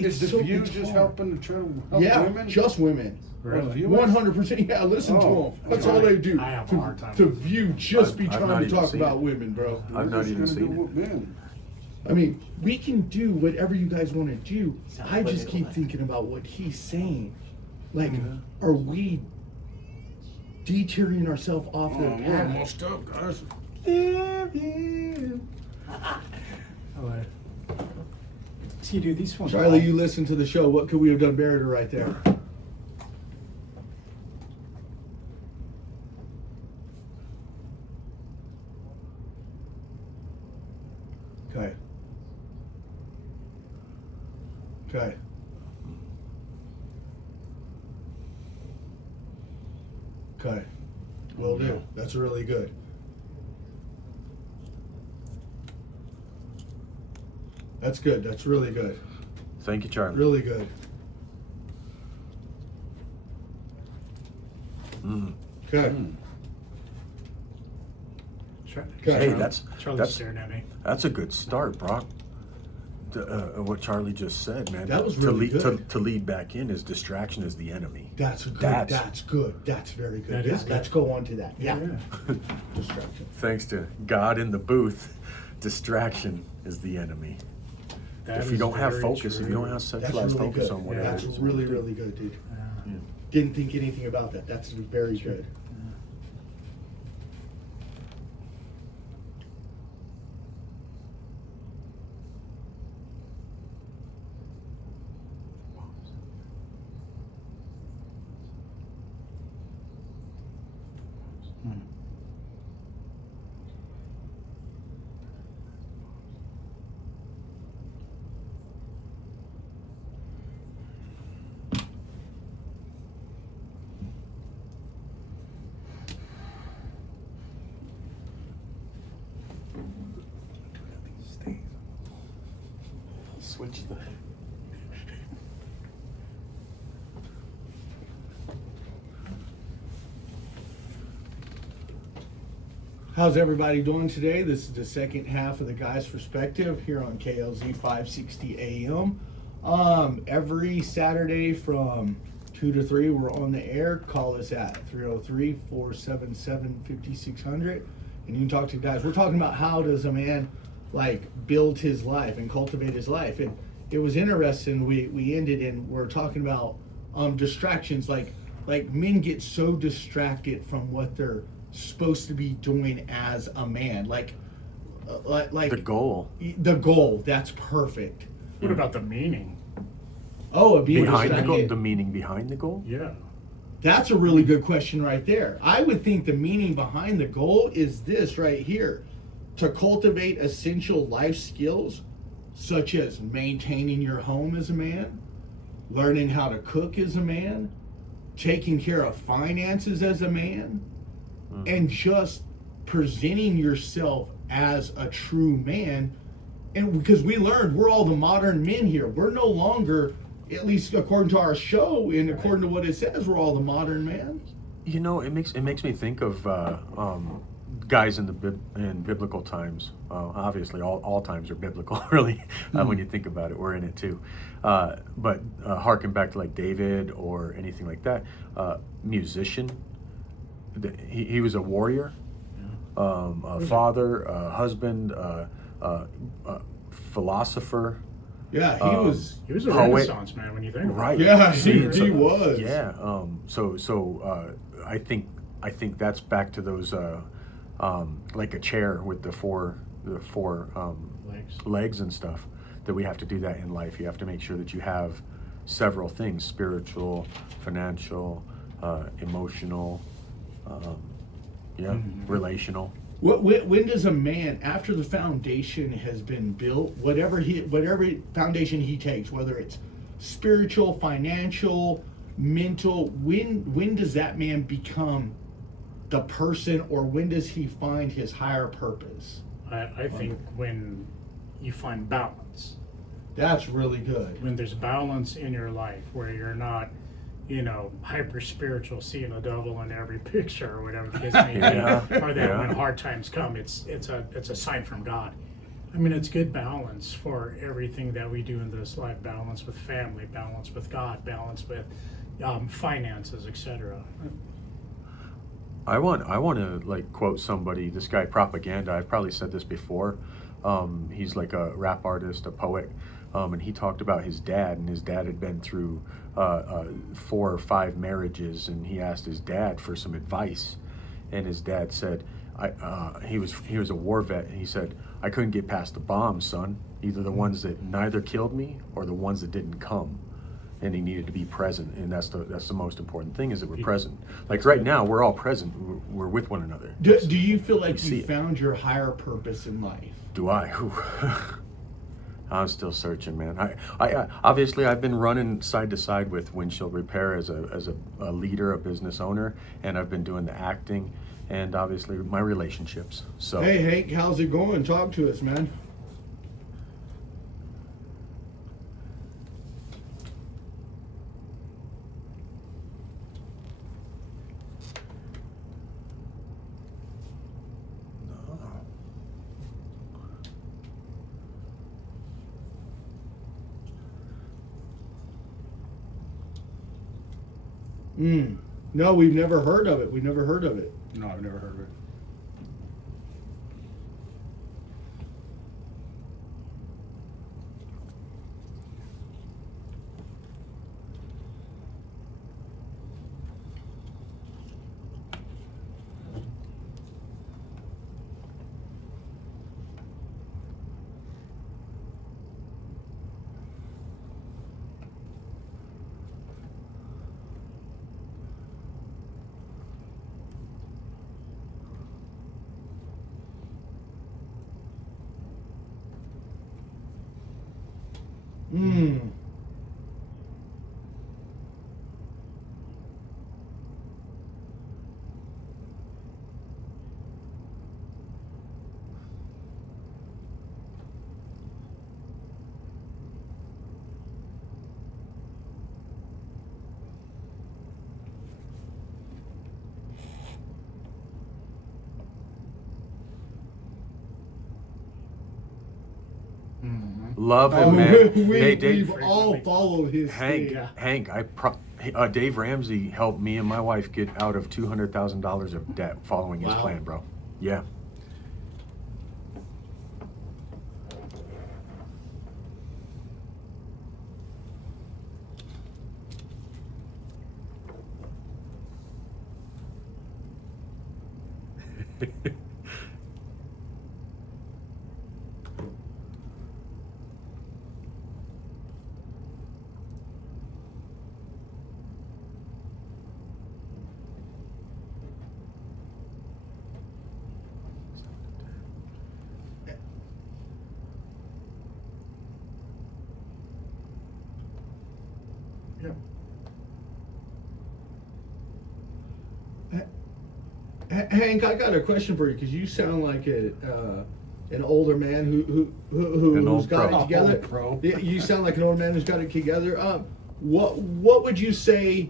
Is the so view it's just hard. helping to try to help Yeah, women? just women. Really? 100%. Yeah, listen to Oh, them. That's I- all they do. I have a to, hard time to with view just I've be not trying to even talk seen about it. women, bro. I've not We're just even gonna seen do it. men. I mean, we can do whatever you guys want to do. Sounds I like just it. keep thinking about what he's saying. Like, are we deterring ourselves off Oh, the we're path? almost up, guys. See, dude, these phones. Charlie, you listen to the show. What could we have done better right there? Okay. Okay. Okay. Will do. That's really good. That's good. That's really good. Thank you, Charlie. Really good. Mm. Okay. Hey, that's Charlie's staring at me. that's a good start, Brock. What Charlie just said, man. That was to really lead, good. To lead back in is distraction is the enemy. That's good. That's- That's good. That's very good. That Yeah, is good. let's go on to that. Yeah. Distraction. Thanks to God in the booth, distraction is the enemy. That If you is don't have very focus, if you true. don't have That's centralized really focus good. on whatever That's it is, really, you wanna really good, dude. do. Yeah. Didn't think anything about that. That's very good. Switch the. How's everybody doing today? This is the second half of the Guy's Perspective here on KLZ 560 AM. Every Saturday from 2 to 3, we're on the air. Call us at 303-477-5600. And you can talk to guys. We're talking about how does a man like build his life and cultivate his life. And it was interesting. We ended and we're talking about distractions. Like men get so distracted from what they're supposed to be doing as a man. Like The goal the goal. That's perfect. What about the meaning? Oh, being behind the distracted. goal, the meaning behind the goal. Yeah. That's a really good question right there. I would think the meaning behind the goal is this right here: to cultivate essential life skills such as maintaining your home as a man, learning how to cook as a man, taking care of finances as a man, and just presenting yourself as a true man. And because we learned we're all the modern men here, we're no longer, at least according to our show and according to what it says, we're all the modern man. You know, it makes me think of guys in in biblical times, obviously all times are biblical, really, when you think about it. We're in it too. But harken back to like David or anything like that. Musician. He was a warrior, a father, a husband, philosopher. Yeah, He was a Poet. Renaissance man when you think about Right. it. Yeah, See, he was. Yeah. I think that's back to those like a chair with the four legs and stuff, that we have to do that in life. You have to make sure that you have several things: spiritual, financial, emotional, relational. When does a man, after the foundation has been built, whatever foundation he takes, whether it's spiritual, financial, mental, when does that man become the person, or when does he find his higher purpose? I think when you find balance, That's really good. when there's balance in your life, where you're not, hyper spiritual, seeing a devil in every picture or whatever the case may be, Yeah, or that yeah. when hard times come, it's a sign from God. I mean, it's good balance for everything that we do in this life: balance with family, balance with God, balance with finances, etc. I want to like quote somebody. This guy Propaganda. I've probably said this before. He's like a rap artist, a poet, and he talked about his dad. And his dad had been through 4 or 5 marriages, and he asked his dad for some advice. And his dad said, he was a war vet. And he said, "I couldn't get past the bombs, son. Either the ones that neither killed me or the ones that didn't come." And he needed to be present, and that's the most important thing, is that we're present. Like right now, we're all present. We're with one another. Do you feel like see you it. found your higher purpose in life? Do I? Whew. I'm still searching, man. I obviously I've been running side to side with Windshield Repair as a leader, a business owner, and I've been doing the acting, and obviously my relationships. So Hey Hank, how's it going? Talk to us, man. No, we've never heard of it. We've never heard of it. No, I've never heard of it. love Oh, him, man. Hey, we've Dave. all followed his Hank, thing. Hank, Dave Ramsey helped me and my wife get out of $200,000 of debt following his Wow. plan, bro. Yeah. Yeah. Hank, I got a question for you, because you sound like an older man who's old got pro. it together. Old pro. You sound like an old man who's got it together. What would you say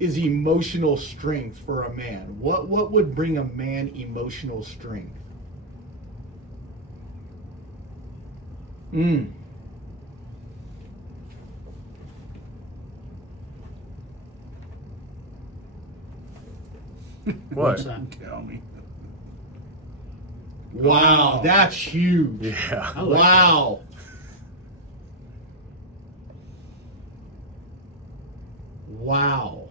is emotional strength for a man? What would bring a man emotional strength? What's What? that? Tell me. Wow, that's huge. Yeah. I like Wow. Wow.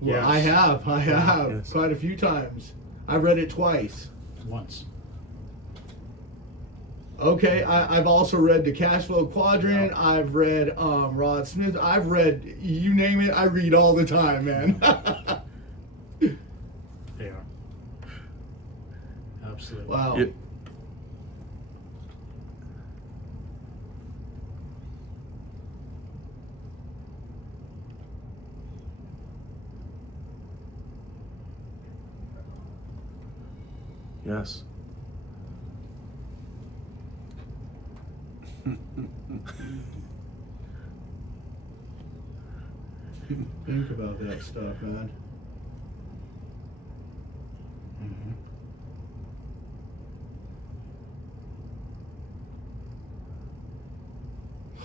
Well, Yes. I have Yes. quite a few times. I've read it twice. Once. Okay, I've also read the Cash Flow Quadrant. I've read Rod Smith. I've read, you name it, I read all the time, man. They are. Absolutely. Wow. Yeah. Yes. Think about that stuff, man. Mhm.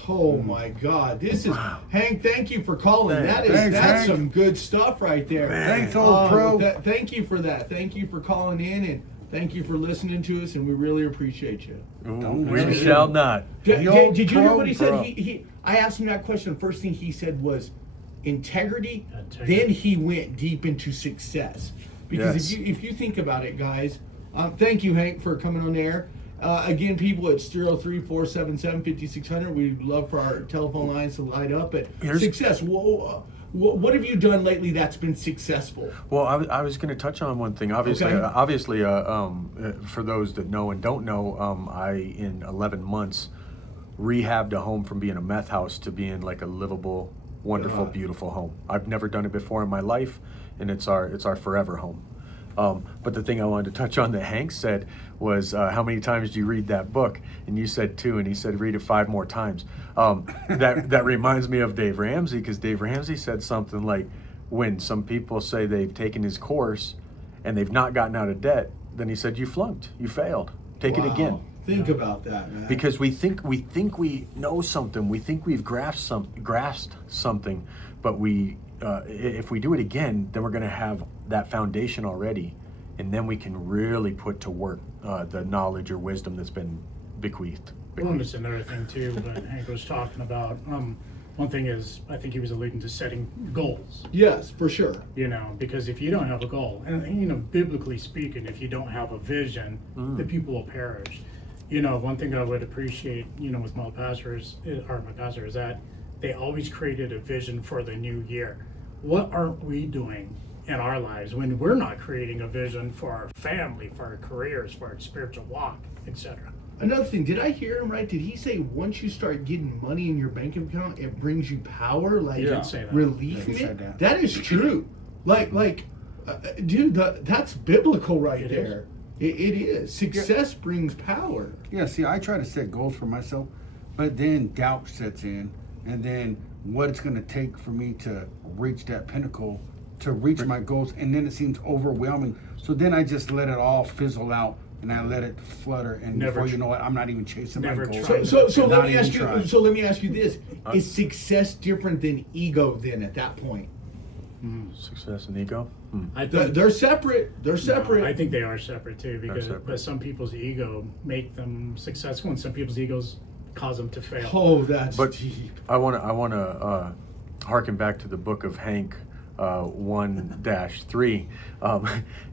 Oh my God, this is Wow. Hank. Thank you for calling. That is Thanks, that's Hank. some good stuff right there. Thanks, old pro. Thank you for that. Thank you for calling in and thank you for listening to us, and we really appreciate you. Don't We worry. shall not. Did Yo, you hear pro, what he said? bro. I asked him that question. The first thing he said was integrity. Integrity. Then he went deep into success. Because Yes. if you think about it, guys, thank you, Hank, for coming on air. Again, people, it's 303-477-5600. We'd love for our telephone lines to light up. But Here's- success, what have you done lately that's been successful? Well, I was going to touch on one thing. Obviously, Okay. for those that know and don't know, I in 11 months rehabbed a home from being a meth house to being like a livable, wonderful, God. beautiful home. I've never done it before in my life, and it's our forever home. But the thing I wanted to touch on that Hank said was, how many times do you read that book? And you said 2, and he said read it 5 more times. That reminds me of Dave Ramsey, because Dave Ramsey said something like, when some people say they've taken his course and they've not gotten out of debt, then he said, you flunked, you failed, take it Wow. again. Think about that, man. Because we think we know something, we think we've grasped something, but if we do it again, then we're going to have that foundation already, and then we can really put to work the knowledge or wisdom that's been bequeathed. Well, and it's another thing too, that Hank was talking about. One thing is, I think he was alluding to setting goals. Yes, for sure. Because if you don't have a goal, and biblically speaking, if you don't have a vision, the people will perish. One thing I would appreciate, with my pastor is that they always created a vision for the new year. What aren't we doing in our lives when we're not creating a vision for our family, for our careers, for our spiritual walk, etc.? Another thing, did I hear him right? Did he say once you start getting money in your bank account, it brings you power, like He did say that. relief? Yeah, he in said it? that. That is true. Dude, that's biblical right It there. It is. Success brings power. Yeah, see, I try to set goals for myself, but then doubt sets in, and then what it's going to take for me to reach that pinnacle, to reach my goals, and then it seems overwhelming. So then I just let it all fizzle out, and I let it flutter, and Never before tr- you know it, I'm not even chasing my never goals. try. So Not let me even ask you. try. So let me ask you this: is success different than ego? Then at that point, Success and ego. I think they're separate. They're separate. I think they are separate too, because separate. but some people's ego make them successful, and some people's egos cause them to fail. Oh, that's But deep. I want to harken back to the book of Hank 1-3.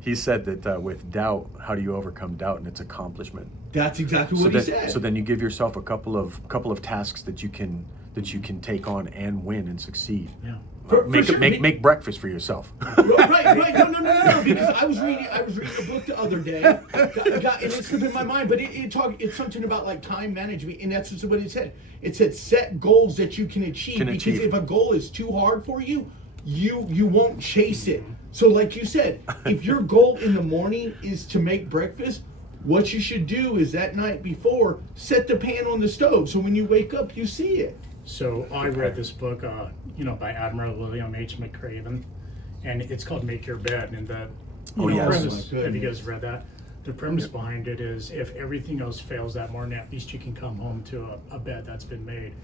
He said that with doubt, how do you overcome doubt? And it's accomplishment. That's exactly So what he then, said. so then you give yourself a couple of tasks that you can take on and win and succeed. Yeah. For Make sure. make breakfast for yourself. Right. No. Because I was reading a book the other day, and it slipped in my mind. But it's something about like time management, and that's just what it said. It said set goals that you can achieve. Can because achieve. if a goal is too hard for you, you won't chase it. So like you said, if your goal in the morning is to make breakfast, what you should do is that night before, set the pan on the stove so when you wake up you see it. So I read this book, by Admiral William H. McRaven, and it's called Make Your Bed. And the yes. premise, Oh my have you goodness. guys read that? The premise behind it is if everything else fails that morning, at least you can come home to a bed that's been made.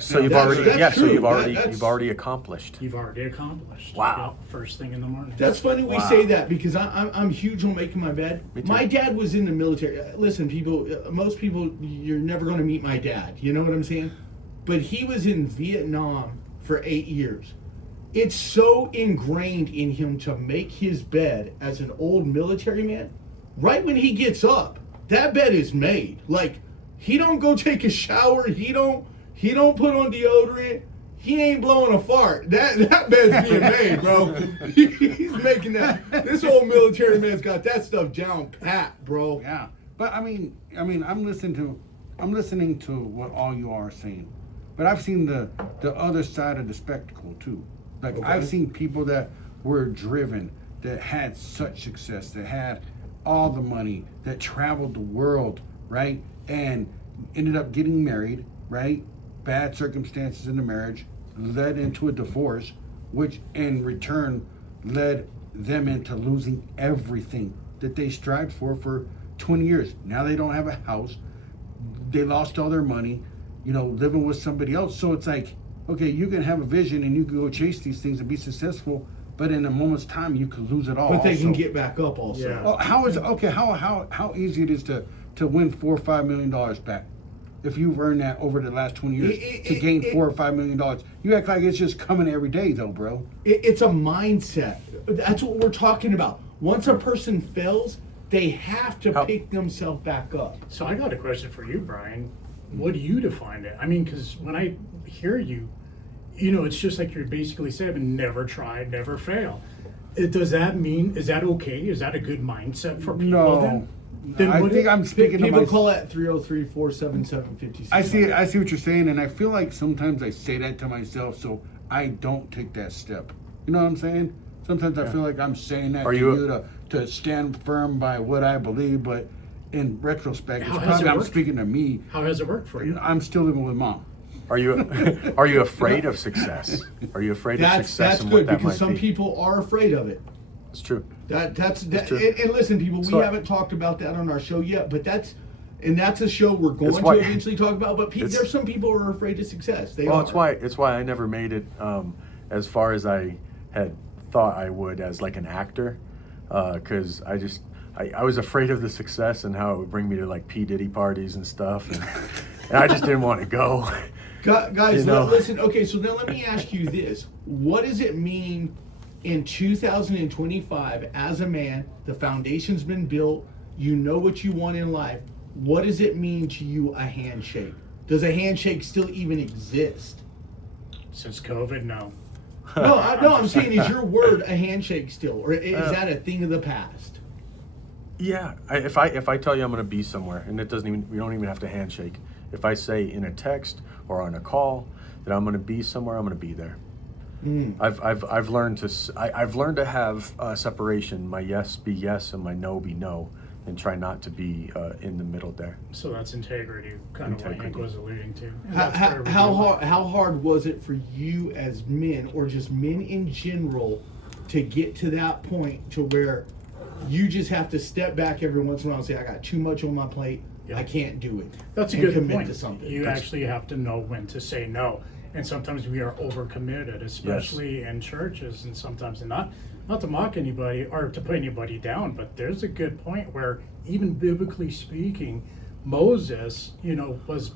So you've That's- already, that's so true. you've That's- already accomplished. You've already accomplished. Wow. First thing in the morning. That's funny we Wow. say that because I'm huge on making my bed. Me too. My dad was in the military. Listen, people, most people, you're never going to meet my dad. You know what I'm saying? But he was in Vietnam for 8 years. It's so ingrained in him to make his bed as an old military man. Right when he gets up, that bed is made. Like, he don't go take a shower. He don't put on deodorant. He ain't blowing a fart. That bed's being made, bro. He's making that. This old military man's got that stuff down pat, bro. Yeah, but I mean, I'm listening to what all you are saying, but I've seen the other side of the spectacle too. Like Okay. I've seen people that were driven, that had such success, that had all the money, that traveled the world, right, and ended up getting married, right? Bad circumstances in the marriage led into a divorce, which in return led them into losing everything that they strived for 20 years. Now they don't have a house. They lost all their money, living with somebody else. So it's like, okay, you can have a vision and you can go chase these things and be successful, but in a moment's time you could lose it all. But they can also. get back up also. Yeah. Oh, how easy it is to win $4 or $5 million back if you've earned that over the last 20 years to gain $4 or $5 million. You act like it's just coming every day though, bro. It's a mindset. That's what we're talking about. Once a person fails, they have to How- pick themselves back up. So I got a question for you, Brian. What do you define it? I mean, because when I hear you, it's just like you're basically saying, never try, never fail. Does that mean, is that okay? Is that a good mindset for people No. then? Then I what think it- I'm speaking to People my. call that 303-477-5600. I see what you're saying, and I feel like sometimes I say that to myself, so I don't take that step. You know what I'm saying? Sometimes I feel like I'm saying that Are to you- you to stand firm by what I believe, but in retrospect, How it's has probably it I'm worked? speaking to me. How has it worked for you? I'm still living with mom. Are you afraid of success? Are you afraid of That's success and good what that because might some be? people are afraid of it. It's true. That's true. and listen, people, we So- haven't talked about that on our show yet, but that's a show we're going It's why- to eventually talk about. But It's- there's some people who are afraid of success. They Well, are. it's why I never made it as far as I had thought I would as like an actor, because I was afraid of the success and how it would bring me to like P. Diddy parties and stuff, and I just didn't want to go. Guys, You know. listen. Okay, so now let me ask you this: what does it mean in 2025 as a man? The foundation's been built. You know what you want in life. What does it mean to you? A handshake? Does a handshake still even exist? Since COVID, no. No, I'm saying, is your word a handshake still, or is that a thing of the past? Yeah, if I tell you I'm going to be somewhere, and we don't even have to handshake. If I say in a text or on a call that I'm going to be somewhere, I'm going to be there. I've learned to have separation. My yes be yes and my no be no, and try not to be in the middle there. So that's integrity, kind of what Hank Integrity. was alluding to. And How, that's where we how go. hard how hard was it for you as men, or just men in general, to get to that point to where you just have to step back every once in a while and say, I got too much on my plate, Yeah. I can't do it. That's a and good commit point. to something. You actually have to know when to say no. And sometimes we are overcommitted, especially in churches, and sometimes, and not to mock anybody or to put anybody down, but there's a good point where even biblically speaking, Moses, was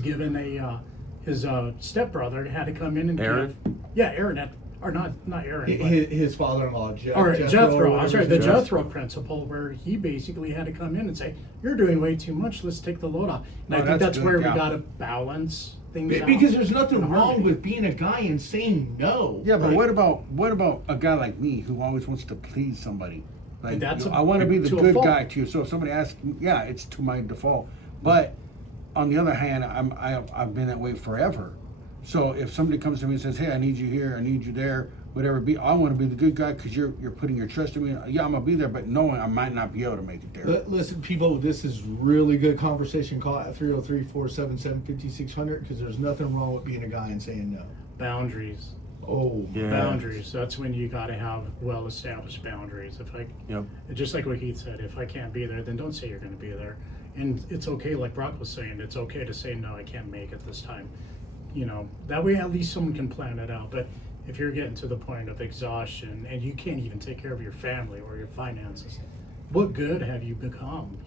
given his stepbrother had to come in and Aaron? Aaron had, or not Aaron, but His father-in-law, Jethro. I'm sorry, the Jethro. Jethro principle, where he basically had to come in and say, "You're doing way too much. Let's take the load off." And Oh, I think that's that's good, where yeah. we got to balance things out. Because there's nothing in wrong harmony. with being a guy and saying no. Yeah, but Like, what about a guy like me who always wants to please somebody? Like, That's I want to be the to a good fault. guy to you. So if somebody asks, yeah, it's to my default. But on the other hand, I've been that way forever. So if somebody comes to me and says, "Hey, I need you here, I need you there, whatever it be," I want to be the good guy because you're putting your trust in me. Yeah, I'm gonna be there, but knowing I might not be able to make it there. Listen, people, this is really good conversation. Call at 303-477-5600 because there's nothing wrong with being a guy and saying no. Boundaries. Oh, Yeah. Boundaries. That's when you got to have well-established boundaries. Yep. Just like what Keith said, if I can't be there, then don't say you're going to be there. And it's okay, like Brock was saying, it's okay to say no, I can't make it this time. That way at least someone can plan it out. But if you're getting to the point of exhaustion and you can't even take care of your family or your finances, what good have you become?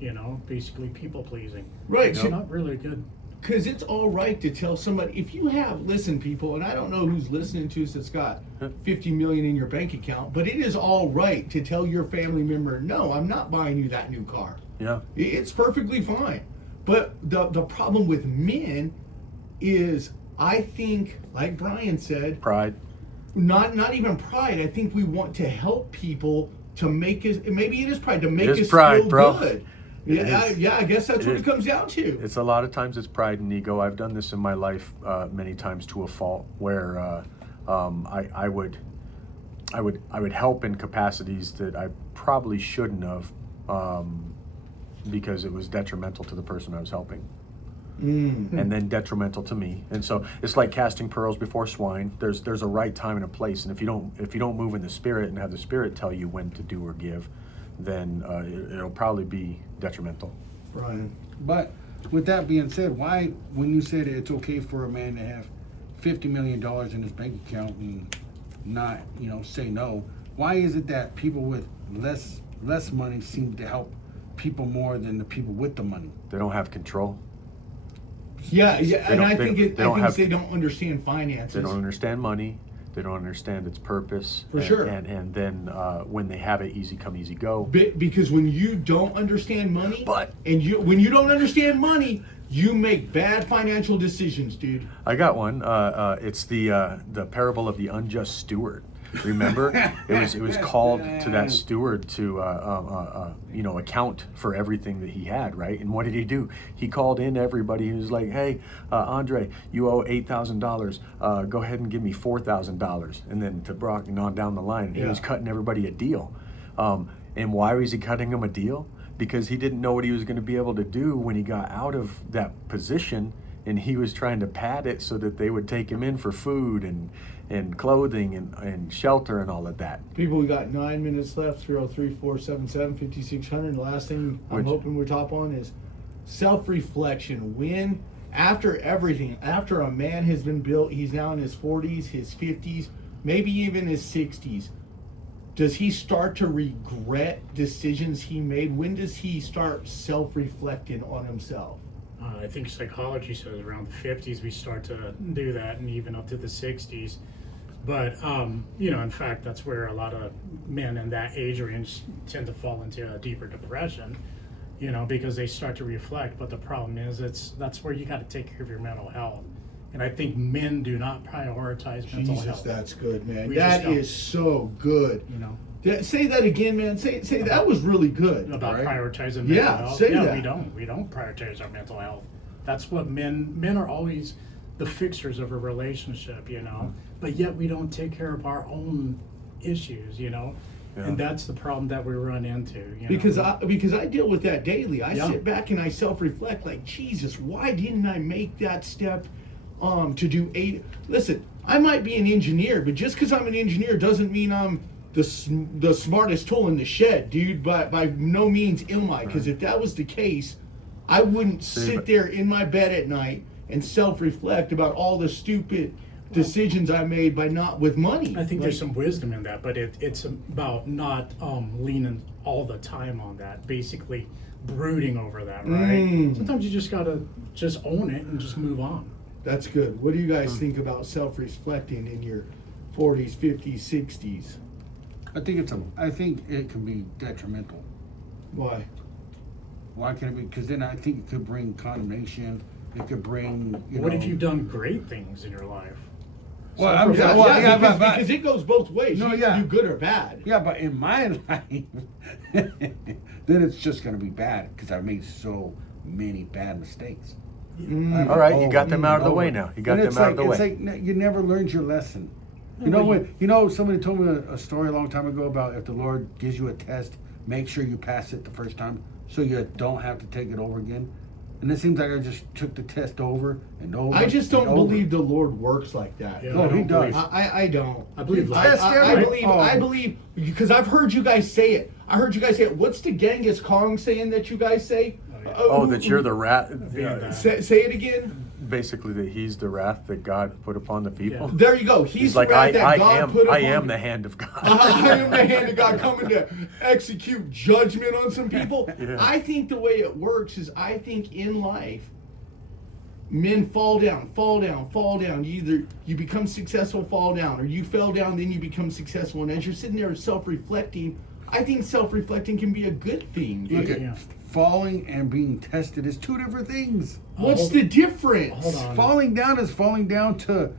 Basically people pleasing. Right. It's not really good. because it's all right to tell somebody if you have, listen, people, and I don't know who's listening to us that's got 50 million in your bank account, but it is all right to tell your family member, no, I'm not buying you that new car. Yeah. It's perfectly fine. But the problem with men is, I think, like Brian said, Pride. not even pride. I think we want to help people to make us. Maybe it is pride to make is us pride, feel bro. good. It Yeah, is. I guess that's It what is. it comes down to. It's a lot of times it's pride and ego. I've done this in my life many times to a fault, where I would help in capacities that I probably shouldn't have, because it was detrimental to the person I was helping. And then detrimental to me. And so it's like casting pearls before swine. There's a right time and a place, and if you don't move in the spirit and have the spirit tell you when to do or give, then it'll probably be detrimental. Brian. But with that being said, why, when you said it's okay for a man to have $50 million in his bank account and not, say no, why is it that people with less money seem to help people more than the people with the money? They don't have control. Yeah, They and don't- I they- think they don't have- they don't understand finances. They don't understand money. They don't understand its purpose. For sure. And then when they have it, easy come, easy go. Because when you don't understand money, But- when you don't understand money, you make bad financial decisions, dude. I got one. It's the parable of the unjust steward. Remember, it was called to that steward to account for everything that he had, right? And what did he do? He called in everybody. He was like, "Hey, Andre, you owe $8,000. Go ahead and give me $4,000." And then to Brock and on down the line, he Yeah. was cutting everybody a deal. And why was he cutting him a deal? Because he didn't know what he was going to be able to do when he got out of that position, and he was trying to pad it so that they would take him in for food and clothing and shelter and all of that. People, we got 9 minutes left. 303-477-5600. The last thing I'm Which- hoping we're top on is self-reflection. When, after everything, after a man has been built, he's now in his 40s, his 50s, maybe even his 60s. Does he start to regret decisions he made? When does he start self-reflecting on himself? I think psychology says around the 50s we start to do that, and even up to the 60s. But in fact, that's where a lot of men in that age range tend to fall into a deeper depression, because they start to reflect. But the problem is, that's where you got to take care of your mental health. And I think men do not prioritize mental Jesus, health. that's good, man. We That just don't. is so good. Yeah, Say that again, man. Say that was really good. about right? prioritizing mental Yeah, health. say Yeah, that. we don't prioritize our mental health. That's what men are always the fixers of a relationship, but yet we don't take care of our own issues, Yeah. and that's the problem that we run into. Because I deal with that daily. I Yeah. sit back and I self-reflect, like, Jesus, why didn't I make that step to do 8? Listen, I might be an engineer, but just because I'm an engineer doesn't mean I'm the smartest tool in the shed, dude. But by no means am I. Because if that was the case, I wouldn't sit there in my bed at night and self-reflect about all the stupid decisions I made by not with money. I think Like, there's some wisdom in that, but it's about not leaning all the time on that, basically brooding over that, right? Sometimes you just gotta just own it and just move on. That's good. What do you guys think about self-reflecting in your 40s, 50s, 60s? I think it can be detrimental. Why? Why can it be? Because then I think it could bring condemnation. It could bring, What if you've done great things in your life? Well, I'm Yeah, well, because it goes both ways. No, You yeah. can do good or bad. yeah, but in my life, then it's just gonna be bad because I've made so many bad mistakes. All right, you got them out of the way now. You got And them it's out of the it's way. like you never learned your lesson. You know well, when you know somebody told me a story a long time ago about if the Lord gives you a test, make sure you pass it the first time so you don't have to take it over again. And it seems like I just took the test over and over. I just and don't over. believe the Lord works like that. Yeah, No, I he don't does. believe- I don't. I believe I, life. I believe because I've heard you guys say it. I heard you guys say it. What's the Genghis Khan saying that you guys say? Oh, that you're the rat. Yeah. Say it again. Basically, that he's the wrath that God put upon the people. Yeah. There you go. He's the like, wrath that I God am, put I upon am you. the hand of God. I am the hand of God coming to execute judgment on some people. Yeah. I think the way it works is I think in life, men fall down. You become successful, fall down, or you fell down, then you become successful. And as you're sitting there self-reflecting, I think self-reflecting can be a good thing, dude. Look at Yeah. falling and being tested is two different things. What's Hold- the difference? Hold on. Falling down is falling down to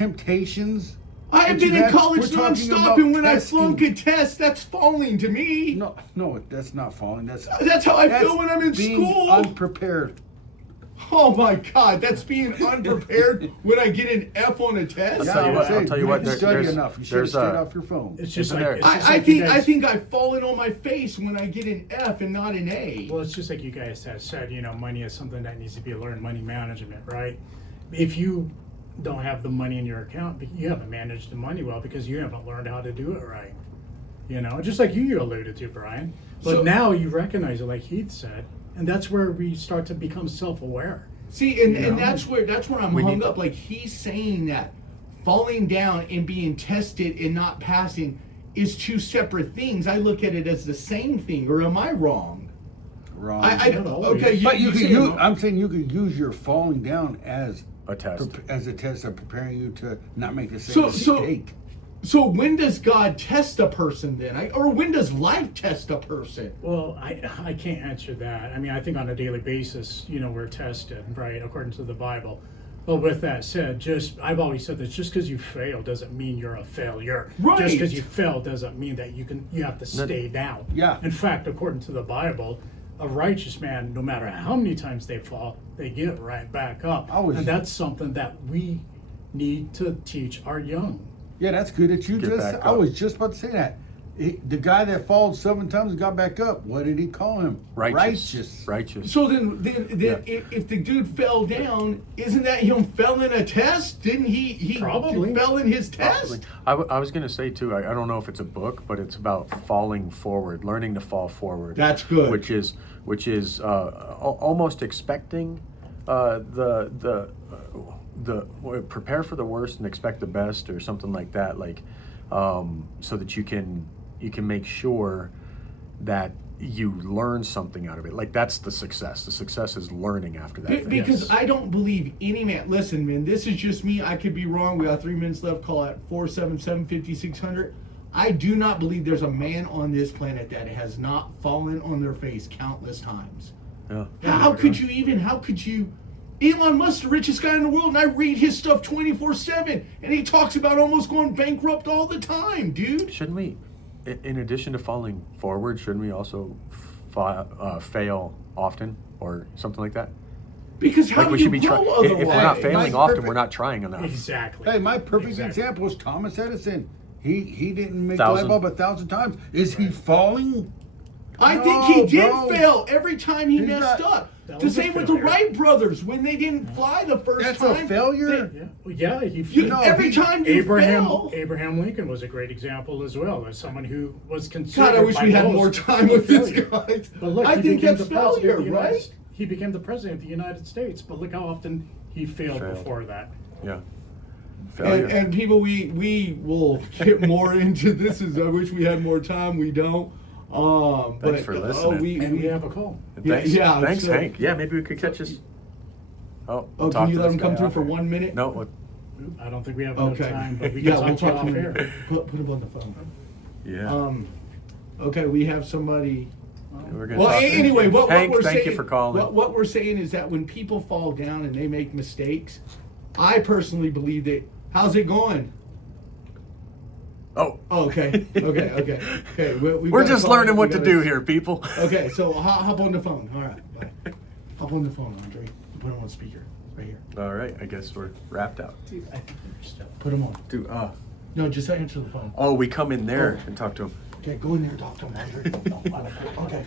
temptations. I have that you been in had. college We're talking nonstop, about and when testing. I flunk a test, that's falling to me. No, that's not falling. That's how I feel when I'm in being school. unprepared. Oh my God, that's being unprepared when I get an F on a test. I'll tell you what, I'll tell you what, didn't study there's- enough. You should have there's, stayed uh, off your phone. It's just Isn't like, there- it's just I like you think guys- I've fallen on my face when I get an F and not an A. Well, it's just like you guys have said, money is something that needs to be learned, money management, right? If you don't have the money in your account, you haven't managed the money well because you haven't learned how to do it right. Just like you alluded to, Brian. But So- now you recognize it, like Heath said, and that's where we start to become self-aware. See, and, You and know? that's where I'm We hung need- up. Like he's saying that falling down and being tested and not passing is two separate things. I look at it as the same thing, or am I wrong? Wrong. No, Okay, but you can say use. no. I'm saying you could use your falling down as A test. as a test of preparing you to not make the So- same mistake. So when does God test a person then? Or when does life test a person? Well, I can't answer that. I mean, I think on a daily basis, we're tested, right, according to the Bible. But with that said, I've always said this: just because you fail doesn't mean you're a failure. Right. Just because you fail doesn't mean that you have to stay down. Yeah. In fact, according to the Bible, a righteous man, no matter how many times they fall, they get right back up. And that's something that we need to teach our young. Yeah, that's good that you Get just. back I up. was just about to say that. The guy that fell 7 times and got back up. What did he call him? Righteous. So then Yeah. if the dude fell down, isn't that him failing a test? Didn't he Probably. fell in his test? Possibly. I was going to say too, I don't know if it's a book, but it's about falling forward, learning to fall forward. That's good. Which is almost expecting prepare for the worst and expect the best, or something like that, like so that you can make sure that you learn something out of it. Like that's the success. The success is learning after that. thing. Because Yes. I don't believe any man. Listen, man, this is just me. I could be wrong. We got 3 minutes left. Call at 477-5600. I do not believe there's a man on this planet that has not fallen on their face countless times. Yeah. How could you? Elon Musk's the richest guy in the world, and I read his stuff 24/7, and he talks about almost going bankrupt all the time, dude. Shouldn't we, in addition to falling forward, shouldn't we also fail often, or something like that? Because how Like we do should you be grow trying. otherwise? If we're not Hey, failing my often, perfect- we're not trying enough. Exactly. Hey, my perfect Exactly. example is Thomas Edison. He didn't make the 1,000. light bulb 1,000 times. Is he falling? I think he No, did bro. fail every time he He's messed not- up. That The was a same with the failure. Wright brothers when they didn't fly the first That's time. a failure. they- Yeah, well, yeah. You, No, every he- time you fail. Abraham Lincoln was a great example as well, as someone who was considered. God, I wish by we had most more time a with this failure. guy. But look, I he think became that's the president of failure, the United- right? He became the president of the United States, but look how often he failed before that. Yeah. Failure. And people, we will get more into this. As I wish we had more time. We don't. Thanks for listening. And we have a call. Thanks, yeah, thanks, so- Hank. Yeah, maybe we could catch us. Oh, Oh, talk can you to let this him come guy through off for here. 1 minute? No, what? I don't think we have enough Okay. time, but we Yeah, can we'll talk talk to to you him. off air. Put him on the phone. Yeah. Okay, we have somebody. We're gonna Well, talk to him. anyway, what Hank, we're thank saying, you for calling. What we're saying is that when people fall down and they make mistakes, I personally believe that. How's it going? Oh, Oh, okay, okay. We've we're got a just call. learning what We to gotta- do here, people. Okay, so hop on the phone. All right, bye. Hop on the phone, Andre. Put them on speaker, right here. All right, I guess we're wrapped out. Dude, I think they're still. Put them on. Dude, No, just answer the phone. oh, we come in there and talk to him. Okay, go in there and talk to them. Okay.